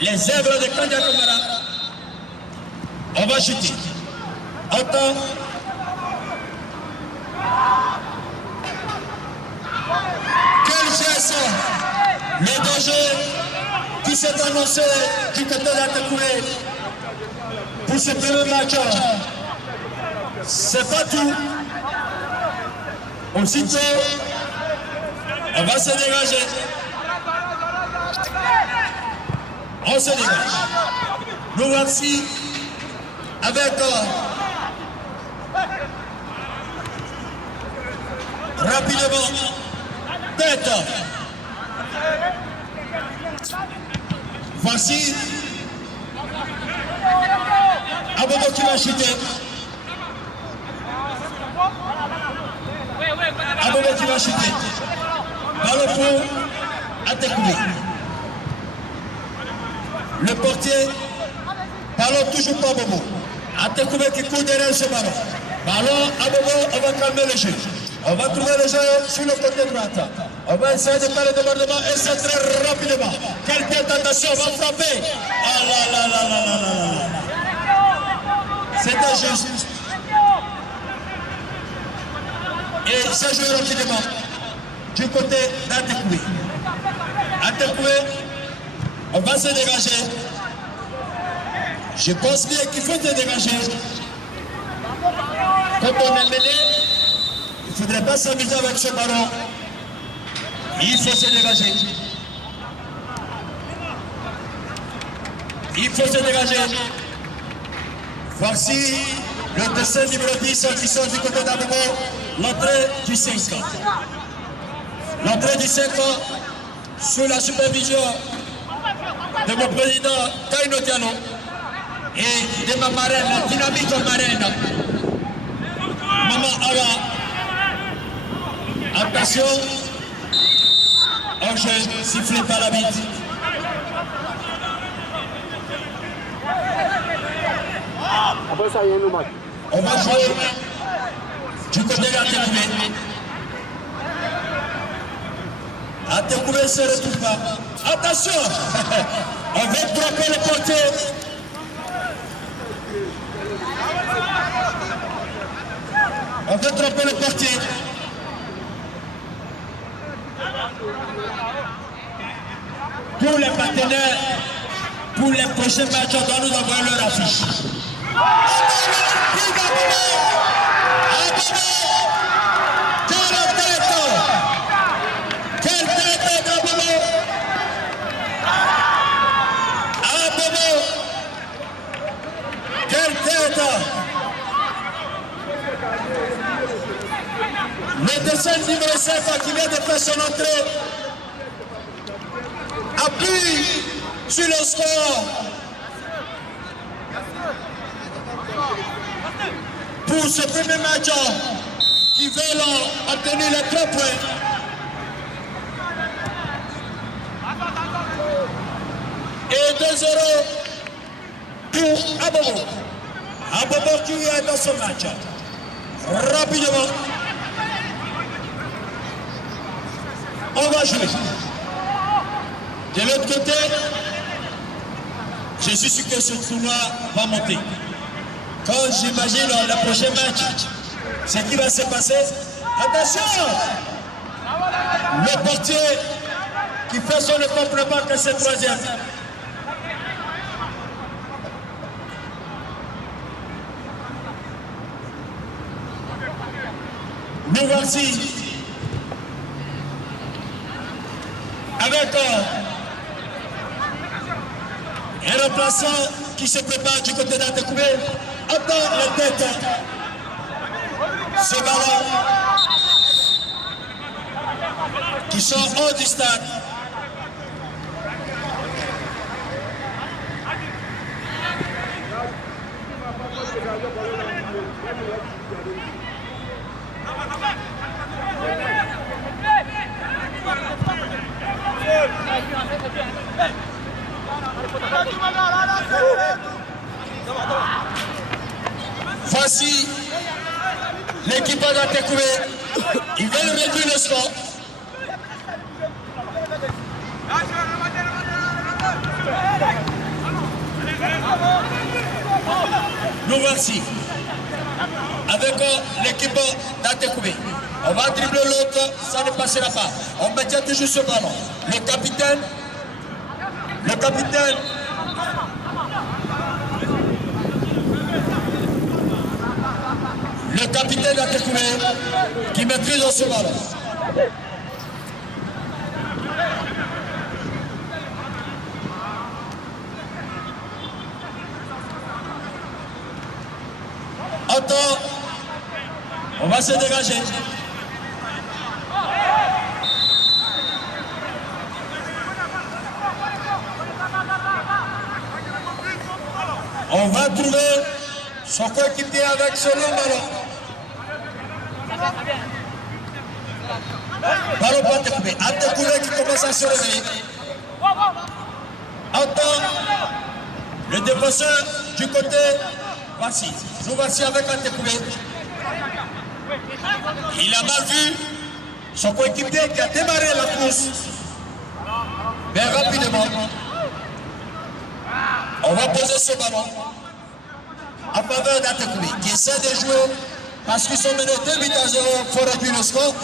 les œuvres de Kandia Kamara, on va chuter. Autant. Quel geste, le danger qui s'est annoncé du côté d'Atekouré pour ce premier match. C'est pas tout. Aussitôt, on va se dégager. On se dégage. Nous voici avec rapidement tête. Voici Abobo qui va chuter. Abobo qui va chuter. Ballon pour Atekouré. Le portier, ballon toujours pas Abobo. Atekouré qui court derrière ce ballon. Ballon Abobo, on va calmer le jeu. On va trouver le jeu sur le côté droit. On va essayer de faire le débordement et c'est très rapidement. Quelle belle tentation, on va frapper. Ah là là là là là là là. C'est un juste. Et c'est joué rapidement du côté d'Antekoué. Antekoué, on va se dégager. Je pense bien qu'il faut se dégager. Quand on est mêlé, il ne faudrait pas s'amuser avec ce ballon. Il faut se dégager. Il faut se dégager. Voici le dessin numéro 10 qui sort du côté d'Abobo. L'entrée du 5 ans. L'entrée du 5 ans sous la supervision de mon président Kaino Diallo et de ma marraine, la dynamique marraine, Maman Awa. Attention, un jeu sifflé par la bite. On va jouer du côté d'Antekoué. Antekoué ne se retrouve pas. Attention, on va frapper le portier. On va frapper le portier. Pour les partenaires, pour les prochains matchs, on doit nous envoyer leur affiche. Le dessin numéro 5 qui vient de faire son entrée appuie sur le score pour ce premier match qui veulent obtenir les 3 points. Et 2-0 pour Abobo. Abobo qui est dans ce match. Rapidement. On va jouer. De l'autre côté, je suis sûr que ce tournoi va monter. Quand j'imagine le prochain match, ce qui va se passer, attention! Le portier qui fait son effort prépare que c'est 3e. Nous voici avec un remplaçant qui se prépare du côté d'Antekoué. Attends la tête. Ce ballon qui sort hors du stade. Voici l'équipe d'Antekoué. Ils veulent réduire le score. Nous voici avec l'équipe d'Antekoué. On va dribbler l'autre, ça ne passera pas. On maintient toujours ce ballon. Le capitaine d'Antekoué qui maîtrise ce ballon. Attends, on va se dégager. On va trouver son coéquipier avec ce long ballon. Ballon pour Antekoué. Antekoué qui commence à se réveiller. Attends, le défenseur du côté, voici. Nous voici avec Antekoué. Il a mal vu son coéquipier qui a démarré la course. Mais rapidement, on va poser ce ballon. en faveur d'Atekoubé, qui essaie de jouer parce qu'ils sont menés 2 buts à 0, il faut réduire le score.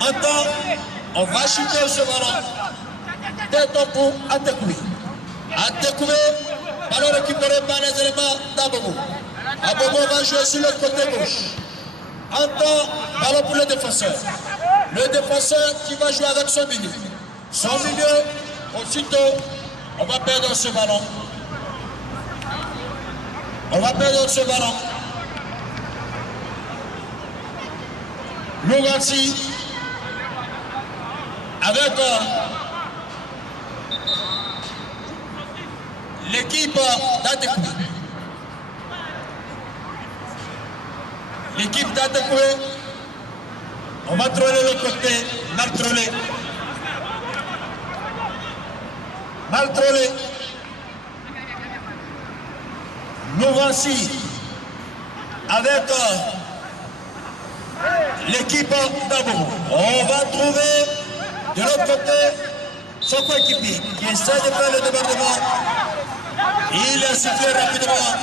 Maintenant, on va chuter ce ballon. Tête pour Atekoubé. Atekoubé, ballon récupéré par les éléments d'Abobo. Abobo va jouer sur le côté gauche. Entend, ballon pour le défenseur. Le défenseur qui va jouer avec son milieu. Son milieu, aussitôt, on va perdre ce ballon. On va perdre ce ballon. Lougansi, avec l'équipe d'Atekoubé. L'équipe d'Atekoubé, on va troller le côté, mal trollé. Mal trollé. Nous voici avec l'équipe d'Abobo. On va trouver de l'autre côté son coéquipier qui essaie de faire le débordement. Il est sifflé rapidement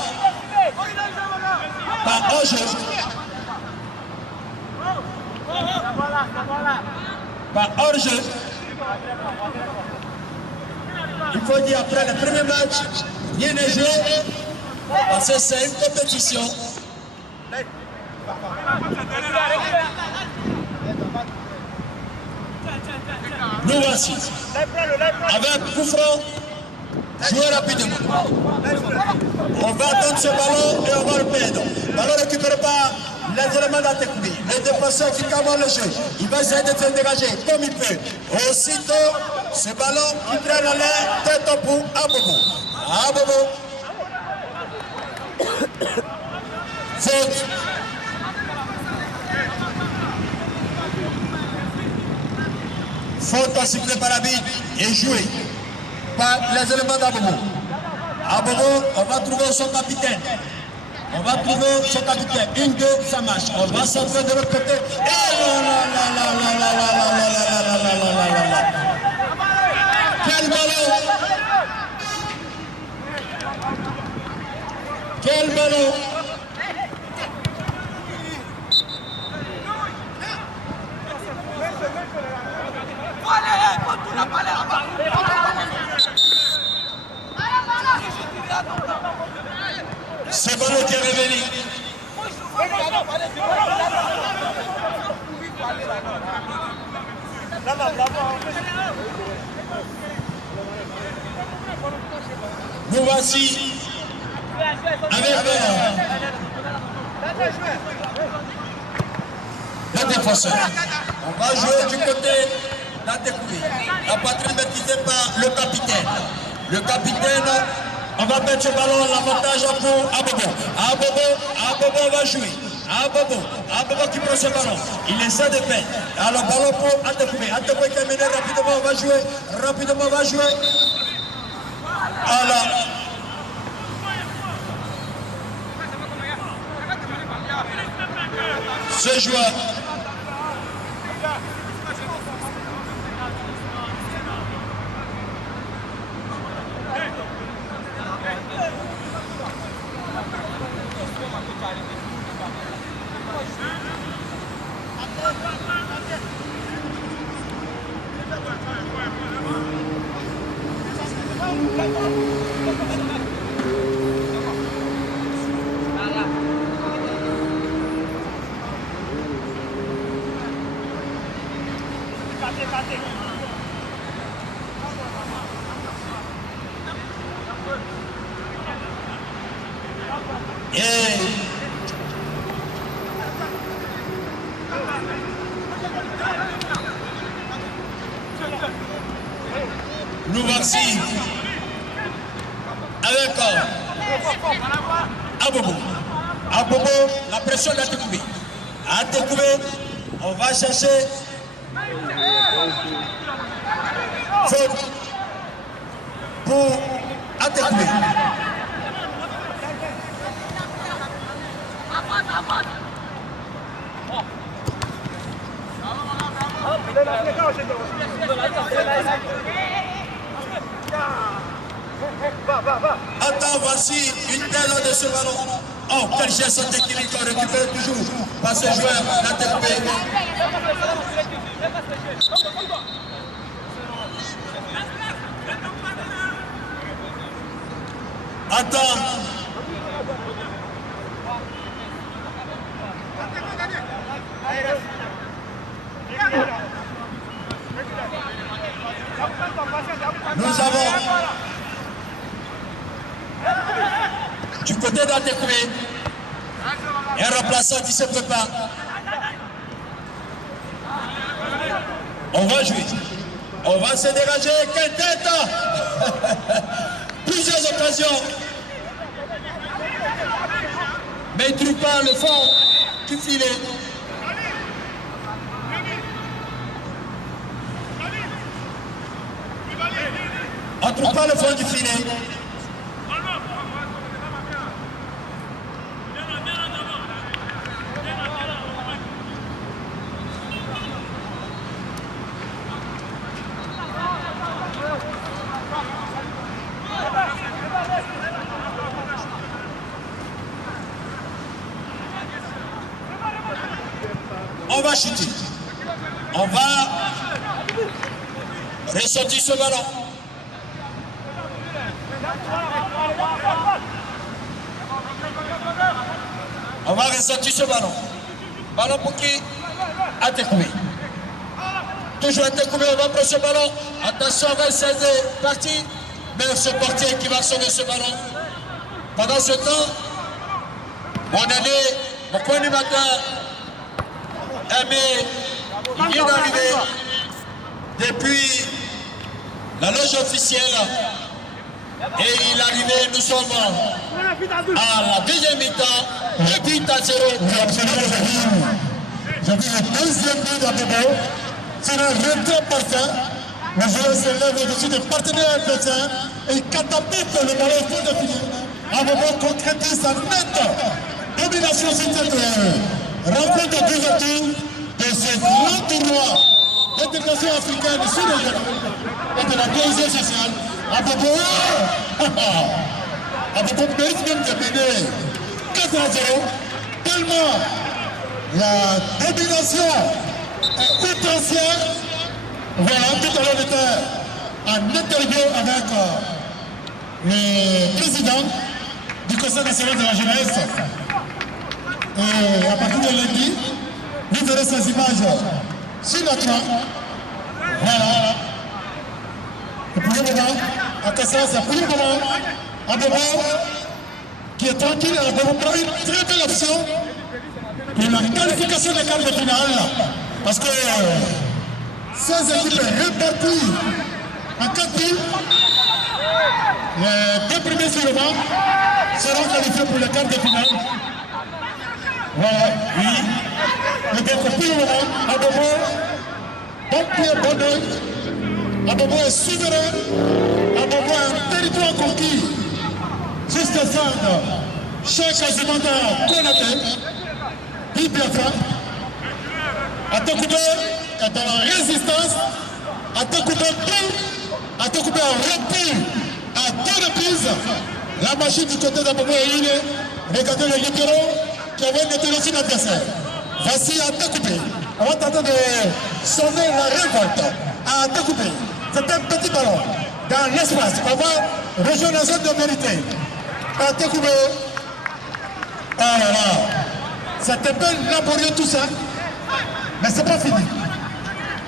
par un jeu. Par hors-jeu. Il faut dire après le premier match, rien n'est joué, parce que c'est une compétition. Nous voici, avec coup franc, jouer rapidement. On va attendre ce ballon et on va le perdre. Ballon récupéré par les éléments d'Atekoubé. Le défenseur qui commande le jeu, il va essayer de se dégager comme il peut. Aussitôt, ce ballon qui traîne en l'air, tête pour Abobo. Abobo. Faute. Faute sifflée par l'arbitre et joué par les éléments d'Abobo. Abobo, on va trouver son capitaine. On va trouver son capitaine. Une, deux, ça marche. On va s'entrer de l'autre côté. Et quel ballon! Quel ballon! C'est ballon qui est revenu. Nous voici avec le défenseur. On va jouer du côté d'Atekoubé. La patrie maîtrisée par le capitaine. Le capitaine, on va mettre ce ballon, l'avantage pour Abobo. Abobo va jouer. Abobo qui prend ce ballon. Il essaie de faire. Alors ballon pour Atekoubé. Atekoubé qui est mené rapidement, va jouer. Rapidement va jouer. Alors. Ce joueur. Nous voici avec Abobo. Abobo, la pression d'Atekoubé. Atekoubé, on va chercher faute pour Atekoubé. Attends, voici une belle de ce ballon. Oh, quel geste technique on récupère toujours par ce joueur, la TP. Attends. Nous avons du côté d'Atekoumé un remplaçant qui se prépare. On va jouer. On va se dégager. Quelle tête! Plusieurs occasions. Mais il ne trouve pas le fond du filet. On ne trouve pas le fond du filet. On va chuter. On va ressortir ce ballon. On va ressortir ce ballon. Ballon pour qui? Atekoumé. Toujours Atekoumé, on va prendre ce ballon. Attention, on va essayer de partir. Mais ce portier qui va sauver ce ballon. Pendant ce temps, mon année, mon co-animateur, Aimé, il vient d'arriver depuis la loge officielle. Et il est arrivé, nous sommes à la deuxième mi-temps, 2-0. J'ai vu le deuxième but d'Abebo. C'est un retrait parfait. Le joueur se lève au-dessus des partenaires adversaires et il catapulte le ballon au fond de filet. Abebo concrétise sa nette domination sur cette rencontre d'ouverture de ce grand tournoi d'intégration africaine sous-régionale et de la cohésion sociale. Abebo mérite même de mener 4-0, tellement la domination est outrancière. Voilà, tout à l'heure était en interview avec le président du Conseil national de la jeunesse. Et à partir de lundi, vous verrez ces images sur l'écran. Voilà. Et pour le moment, à Kassas, c'est pour le moment, Abebo qui est tranquille, Abebo prend une très belle option pour la qualification des quarts de finale. Parce que ces équipes réparties en 4 buts, les 2 premiers sur le banc seront qualifiés pour les quarts de finale. Voilà, oui. Et donc, pour le moment, Abebo, bon pied, bon oeil. Abebo est souverain. Abebo est un territoire conquis. Jusqu'à Sande, Cheikh Azimanda Konaté, Bibiaka, Atekoumé est dans la résistance. Atekoumé a repris à 2 reprises la machine du côté d'Abebo est liée. Regardez les libéraux qui avaient neutralisé l'adversaire. Voici Atekoumé. On va tenter de sonner la révolte à Atekoumé. C'est un petit ballon dans l'espace. On va rejoindre la zone de vérité. Atekoumé. Oh là là. C'était un peu laborieux tout ça. Mais c'est pas fini.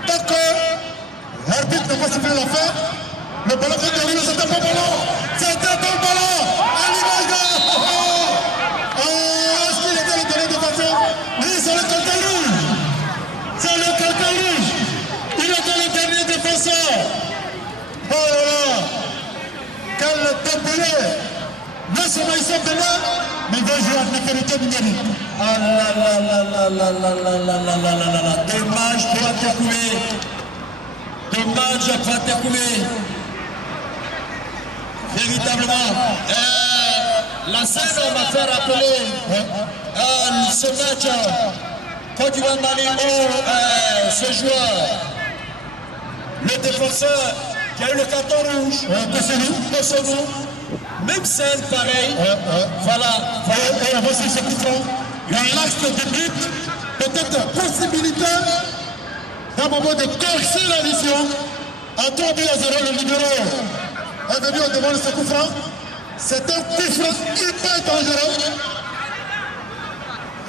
Tant que l'arbitre n'a pas sifflé la fin, le ballon qui est arrivé, c'est un bon ballon. C'est un bon ballon. À l'image de... est-ce qu'il était le dernier défenseur? Oui, c'est le carton rouge. C'est le carton rouge. Il était le dernier défenseur. Oh là là. Quel tempéré. Non seulement ils sont venus, mais ils vont jouer avec l'autorité numérique. Ah là là là là là là là là là là là là. Dommage pour Atekoumé. Dommage pour Atekoumé. Véritablement. La scène m'a fait rappeler ce match Côte d'Ivoire Mali où ce joueur, le défenseur qui a eu le carton rouge. Kosovo. Même scène, pareil. Voilà. Et avant ce coup franc, il y a l'axe de but, peut-être possibilité d'un moment de corser l'addition. À 3 buts à 0, le libéro est venu au devant de ce coup franc. C'est un coup franc hyper dangereux.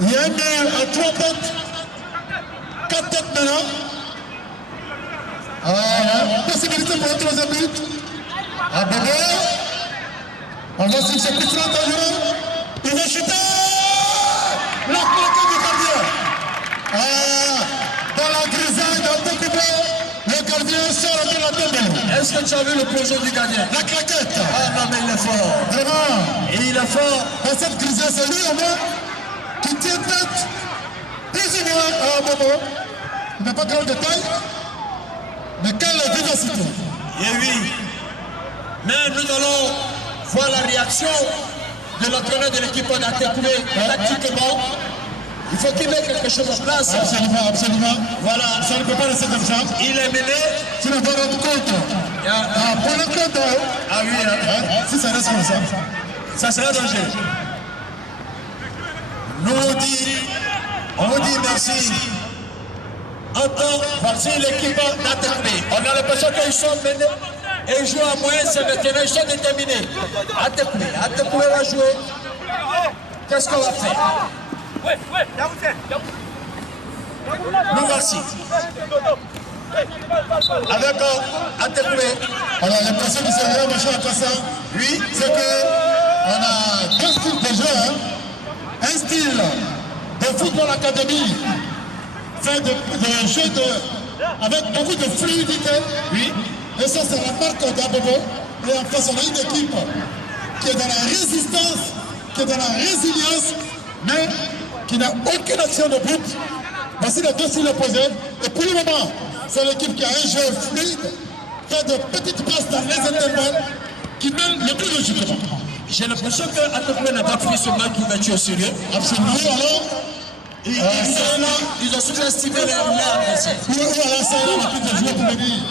Il y a un mur à 3 têtes, 4 têtes maintenant. Possibilité pour le troisième but. À Bobo. On va suivre ce coup franc dangereux. Il va chuter. La claquette du gardien. Dans la grisaille d'un Tokyo, le gardien sort de la tête. Est-ce que tu as vu le projet du gardien? La claquette. Ah non, mais il est fort. Vraiment. Et il est fort. Dans cette grisaille, c'est lui au moins qui tient tête. Plus ou moins à Bobo. Il n'a pas grand détail. Mais quelle vivacité. Et oui. Mais nous allons voir la réaction de l'entraîneur de l'équipe d'Atekoubé tactiquement. Il faut qu'il mette quelque chose en place. Absolument, absolument. Voilà. Ça ne peut pas rester comme ça. Il est mené. Tu ne vas pas rendre compte. Pour le compte, Ah oui, hein. si ça reste comme ça. Ça sera dangereux. On vous dit merci. En temps, voici l'équipe d'Atekoubé. On a l'impression qu'ils sont menés. Et ils jouent à moyen, c'est maintenant, ils sont déterminés. Atekoubé va jouer. Qu'est-ce qu'on va faire? Nous voici. Avec Atekoubé. Alors, l'impression qui s'est venu, monsieur Akassa, Oui, c'est qu'on a deux styles de jeu. Hein. Un style de football académie, fait de jeu avec beaucoup de fluidité. oui. Et ça, c'est la marque d'Abobo. Et en face, on a une équipe qui est dans la résistance, qui est dans la résilience, mais qui n'a aucune action de but. Voici les deux styles opposés. Et pour le moment, c'est l'équipe qui a un jeu fluide, fait de petites passes dans les intervalles, qui mène le plus logiquement. J'ai l'impression que Atekoubé n'a pas pris ce match d'ouverture au sérieux. Absolument. Alors, Ils ont sous-estimé l'adversaire. pour eux, à l'instant, l'équipe de joueurs pour venir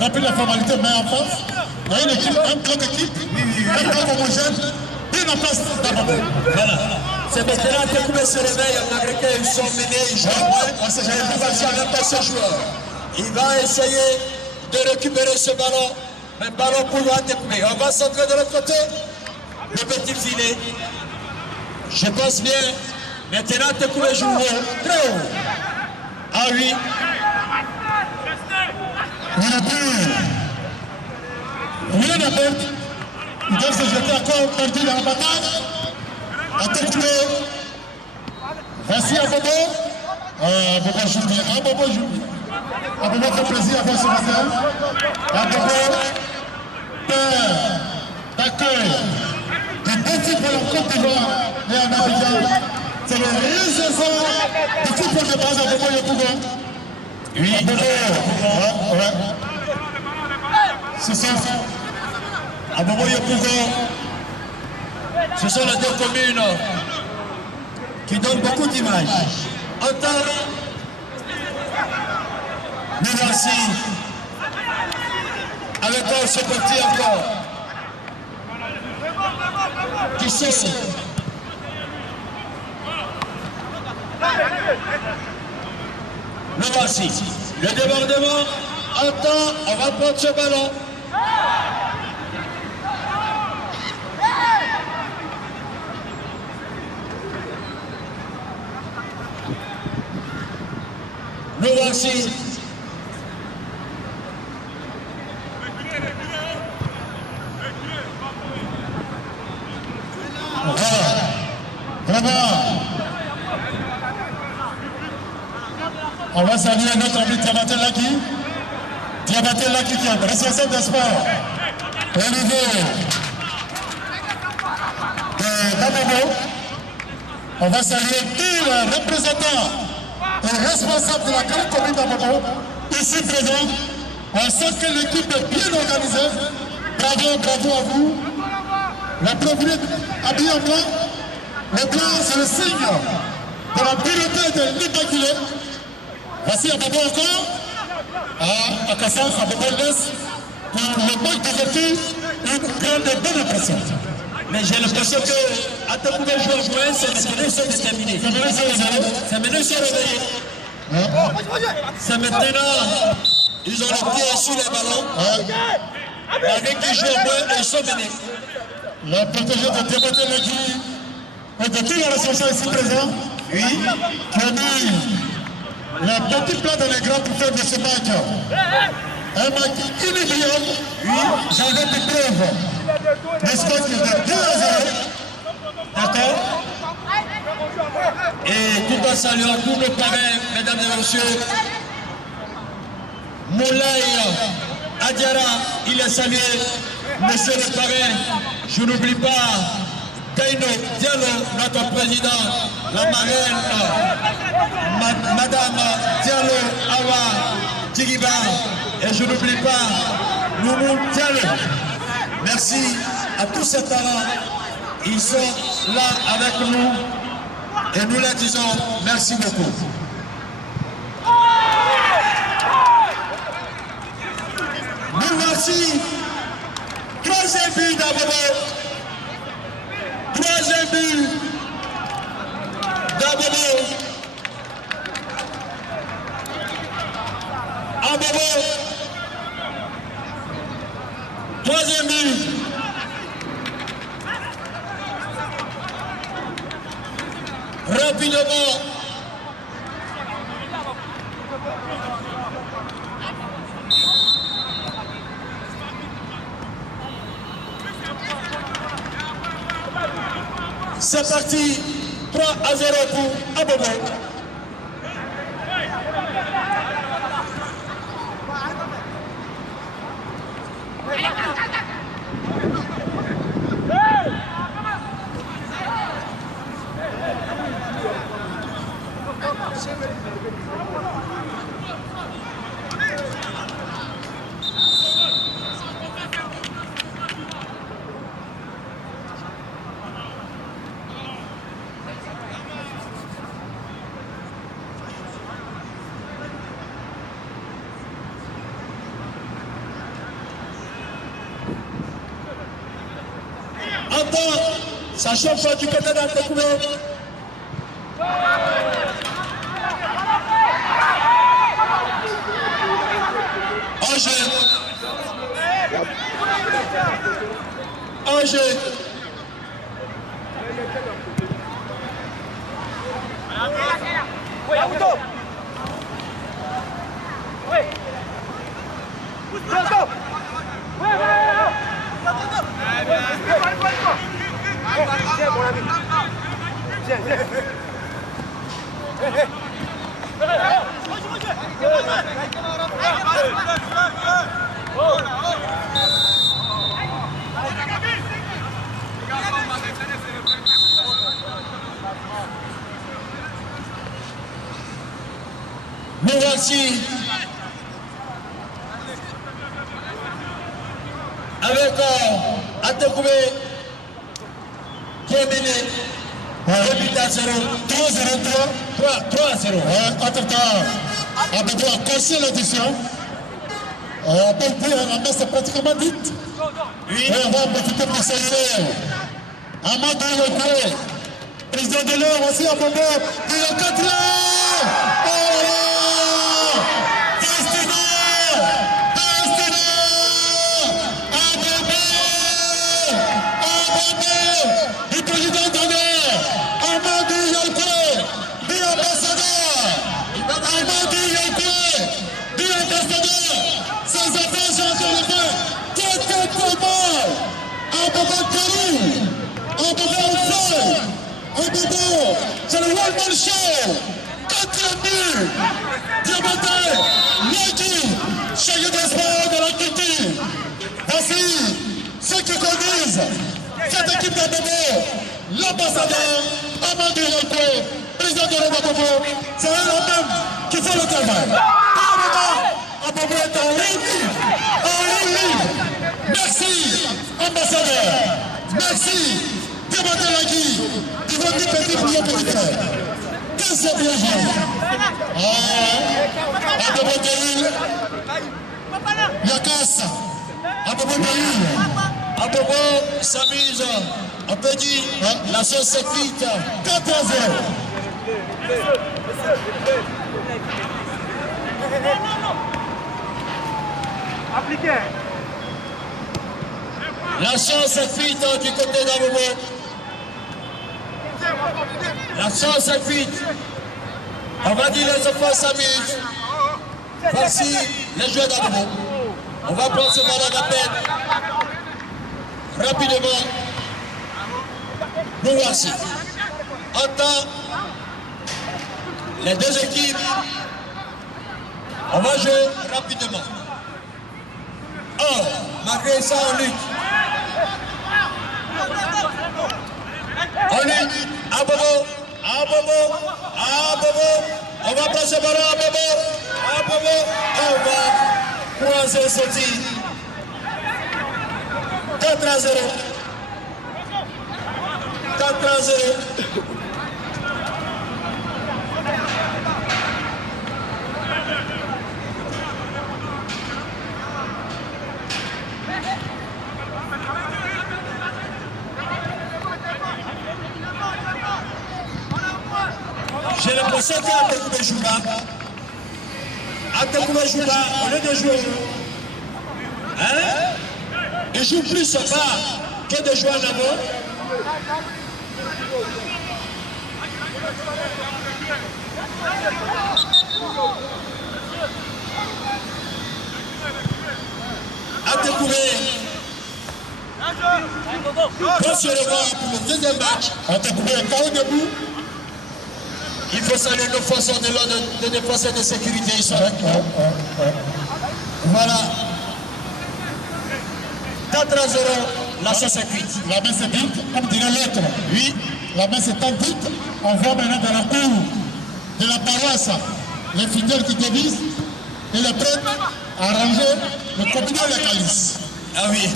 rappeler la formalité, mais en face, il y a une équipe, un bloc équipe, un bloc homogène, bien en face d'Abobo. Voilà. C'est maintenant Atekoubé se réveille, malgré qu'ils sont menés, ils jouent à moins. Il va même pas ce joueur. Il va essayer de récupérer ce ballon. Un ballon pour Atekoubé. On va centrer de l'autre côté. Le petit filet. Je pense bien. Maintenant Atekoubé joue haut, très haut. Ah oui. Il n'a plus rien à perdre. Ils doivent se jeter encore perdu dans la bataille. Atekoubé. Voici Abobo. Abobo joue bien. Abobo joue bien. Abobo fait plaisir à voir ce matin. Abobo, père d'accueil du défi pour la Côte d'Ivoire et en Abidjan. C'est le réservoir du football de base Abobo Yopougon. Oui, Abobo. Ouais. C'est ça. Abobo Yopougon. Ce sont les deux communes qui donnent beaucoup d'images. En temps, nous voici avec ce petit encore qui sont nous voici. Le débordement, en temps, on va prendre ce ballon. Nous voici. Vraiment. On va saluer notre ami Diabaté Laki. Diabaté Laki qui est responsable des sports au niveau de Dabobo. On va saluer tous les représentants et responsables de la grande commune d'Abobo ici présents. On sent que l'équipe est bien organisée. Bravo, bravo à vous. La première habillée en blanc. Le blanc, c'est le signe de la pureté de l'immaculé. Voici Abobo encore. Akassa, Abobo laisse pour le manque d'ouverture, une grande bonne impression. Mais j'ai l'impression que à tout moment jouer, c'est maintenant ils sont déterminés. C'est maintenant ils sont réveillés. C'est maintenant, ils ont le pied sur les ballons. Avec qui jouent au moins, ils sont menés. Le protégé de Timothée Legui et de tous les responsables ici présents, qui ont mis le petit plan dans les grands pour faire de ce match. Un match inoubliable, j'avais des preuves. Le score qui est de 2-0. D'accord? Et tout en saluant tous nos parrains, mesdames et messieurs, Moulay Adiara, il est salué, monsieur le parrain, je n'oublie pas Kaino Diallo, notre président, la marraine, madame Diallo Awa Djigiba, et je n'oublie pas Loumou Diallo. Merci à tous ces talents, ils sont là avec nous et nous leur disons merci beaucoup. Nous voici, troisième but d'Abobo. Troisième but d'Abobo. Abobo. Troisième but. Rapidement. C'est parti, 3-0 pour Abobo. Ça chauffe du côté d'un découvert. Angers. Nous voici avec Atekoubé qui est mené. 3-0. 3-0. Entre-temps, Abobo a cassé l'audition. On peut dire la messe est pratiquement dite. Oui. Et on va profiter pour saluer Amadou Yokoué, président de l'heure aussi à Bobo. Il est 4 ans. Oh, Destiné. Abobo, du président d'honneur, Amadou Yokoué, du ambassadeur, Amadou Yokoué, du ambassadeur, ses enfants sont encore le fait, tout pour moi, Abobo Karim, Abobo Oufoué, Abobo, c'est le One Man Show, 4e but, Timothée Legui, chef des sports de la culture. Voici ceux qui conduisent cette équipe d'Abobo, l'ambassadeur Amadou Yokoué, président de l'Abobo, c'est eux-mêmes qui font le travail. Pour le moment, Abobo est en ligne. Merci, ambassadeur. Merci, Timothée Legui, de votre petit pour le petit frère. Que c'est bien joué. Abobo Karim, Yakassa. Abobo s'amuse. On peut dire la sauce est cuite. 4-0. Appliquez. La chance est cuite du côté d'Abobo. La chance est cuite. On va dire les enfants s'amusent. Voici les joueurs d'Abobo. On va prendre ce ballon d'appel. Rapidement. Nous voici. En temps, les deux équipes, on va jouer rapidement. Or, malgré ça, on lutte. On lutte. Abobo. On va prendre ce ballon à Abobo. On va croiser ce tir. 4-0. 4-0. J'ai l'impression qu'Atekoubé joue là. Atekoubé joue là, au lieu de jouer. Hein? Il joue plus au bas que de jouer en avant. Atekoubé. Quand se revoit pour le deuxième match, Atekoubé est KO debout. Il faut saluer nos forces de l'ordre de défense et de sécurité ici. Voilà. 4-0, la sauce est cuite. La main c'est vite, comme dirait l'autre. Oui. La main c'est tant vite. On voit maintenant dans la cour de la paroisse les fidèles qui dévisent et les prêtres à ranger le combiné et le calice. Ah oui.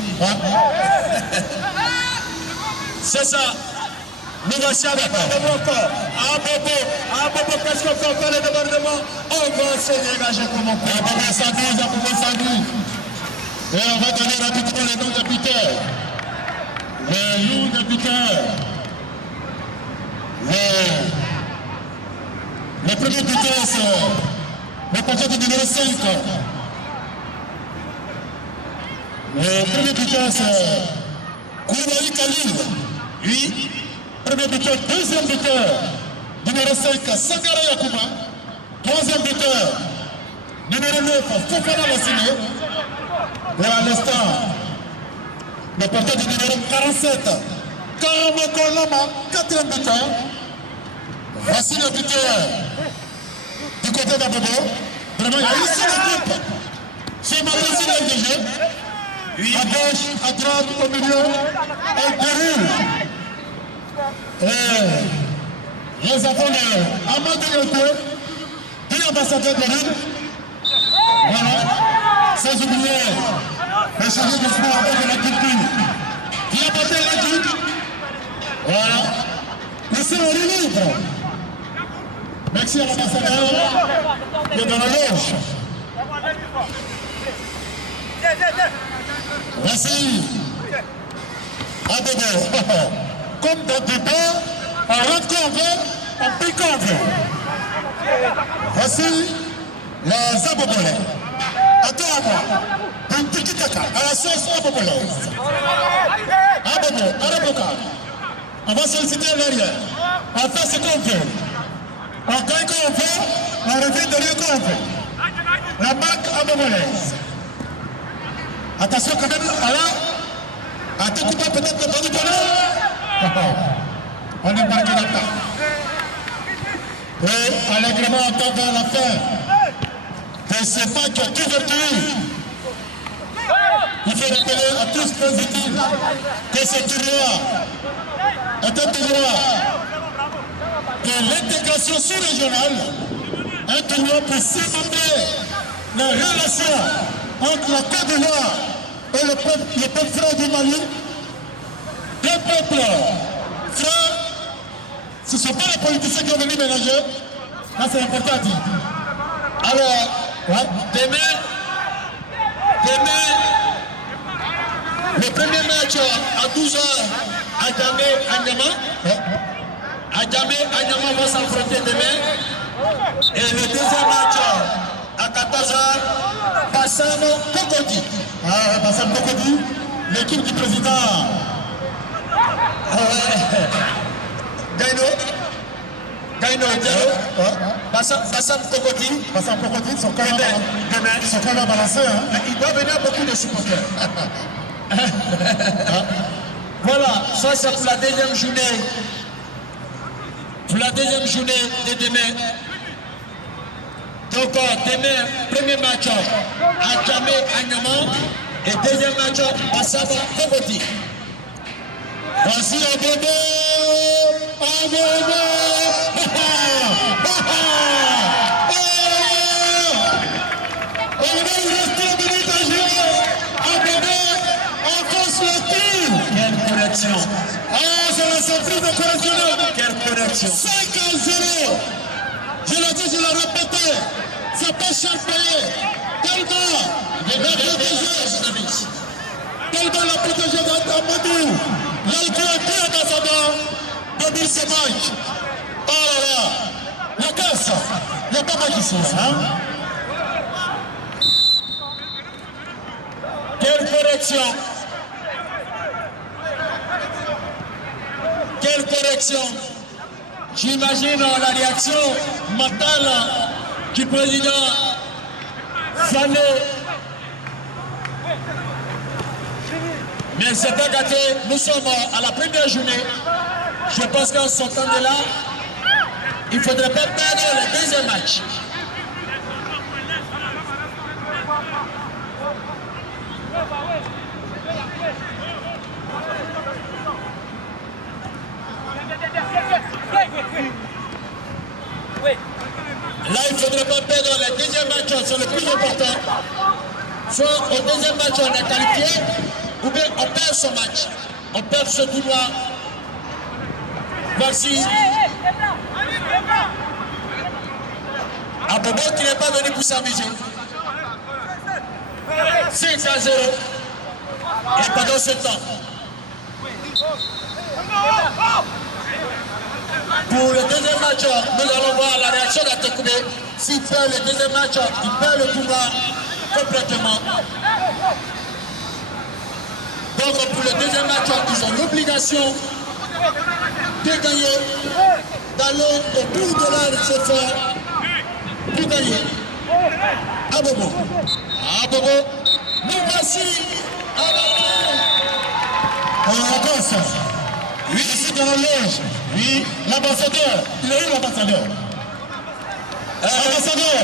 C'est ça. Nous voici avec Abobo encore. Abobo, qu'est-ce qu'on fait encore le débordement? On va se dégager comme on peut. Abobo 112, Abobo 112. Et on va donner rapidement les noms des buteurs. Les noms des buteurs. Le premier buteur, c'est le porteur du numéro 5. Le premier buteur, c'est Koulibaly Khalil. Oui. Premier buteur, deuxième buteur, numéro 5, Sangara Yakuba. Troisième buteur, numéro 9, Fofana Lassine. Et à l'instant, le porteur du numéro 47, Karamoko Lama, quatrième buteur. Voici le buteur du côté d'Abobo. Vraiment, il y a ici l'équipe. Ce matin, c'est le jeu. Oui. À gauche, à droite, au milieu, elle déroule. Les enfants de Amadou Yoko, puis l'ambassadeur de l'île. Voilà. Sans oublier les chargés de sport et de la culture. Qui a porté l'équipe. Voilà. Laissez-le libre. Merci à l'ambassadeur qui est dans la loge. Merci. Abobo. Comme dans du bain, on rentre quand on veut, on pique quand on veut. Voici les Abobolais. Attends à moi. Un petit caca à la sauce abobolaise. Abobo, Araboka. On va solliciter l'arrière. On fait ce qu'on veut. On gagne quand on veut, on revient derrière quand on veut. La marque abobolaise. Attention quand même, alors, Atekoubé peut-être pas du bonheur. On est marqué là-bas. Et allègrement, on tombe vers la fin de ce match d'ouverture. Il faut rappeler à tous positifs que ce tournoi est un tournoi de l'intégration sous-régionale, un tournoi pour cimenter les relations entre la Côte d'Ivoire et le peuple frère du Mali. Deux peuples frères, ce ne sont pas les politiciens qui ont venu mélanger. Là, c'est important à dire. Alors, demain, Le premier match à 12h à Djamé Anyama. Djamé Anyama va s'affronter demain. Et le deuxième match à 14h, Bassam Kokodi. Bassam Kokodi, l'équipe du président. Gaino Diallo. Bassam Kokodi. Bassam Kokodi, son corps va balancer. Il doit venir beaucoup de supporters. Voilà, ça c'est pour la deuxième journée. Pour la deuxième journée de demain. Donc demain, premier match à Djamé Anyama et deuxième match à Saba Kokoti. Voici un bébé. Quelle correction! C'est la surprise de correctionnel. Quelle correction! 5-0. Je l'ai dit, je l'ai répété. C'est pas cher payé. Tellement la protégée d'Amadou. L'alcool est bien dans sa main. Depuis ce match. Oh là là. La caisse. Il n'y a pas mal ici. Quelle correction! Quelle correction! J'imagine la réaction mentale du président Sané. Mais c'est pas gâté, nous sommes à la première journée. Je pense qu'en sortant de là, il ne faudrait pas perdre le deuxième match. Là, il ne faudrait pas perdre le deuxième match, c'est le plus important. Soit au deuxième match, on est qualifié, ou bien on perd ce match. On perd ce tournoi. Voici Abobo qui n'est pas venu pour s'amuser. 5-0. Et pendant ce temps, pour le deuxième match, nous allons voir la réaction d'Atekoubé. S'il perd le deuxième match, il perd le tournoi complètement. Donc pour le deuxième match, ils ont l'obligation de gagner, d'aller au bout de leur effort pour gagner. Abobo. Abobo. Nous voici Abobo. On la gosse. Oui, ici dans la loge. Oui, l'ambassadeur. Il est où l'ambassadeur? Ambassadeur.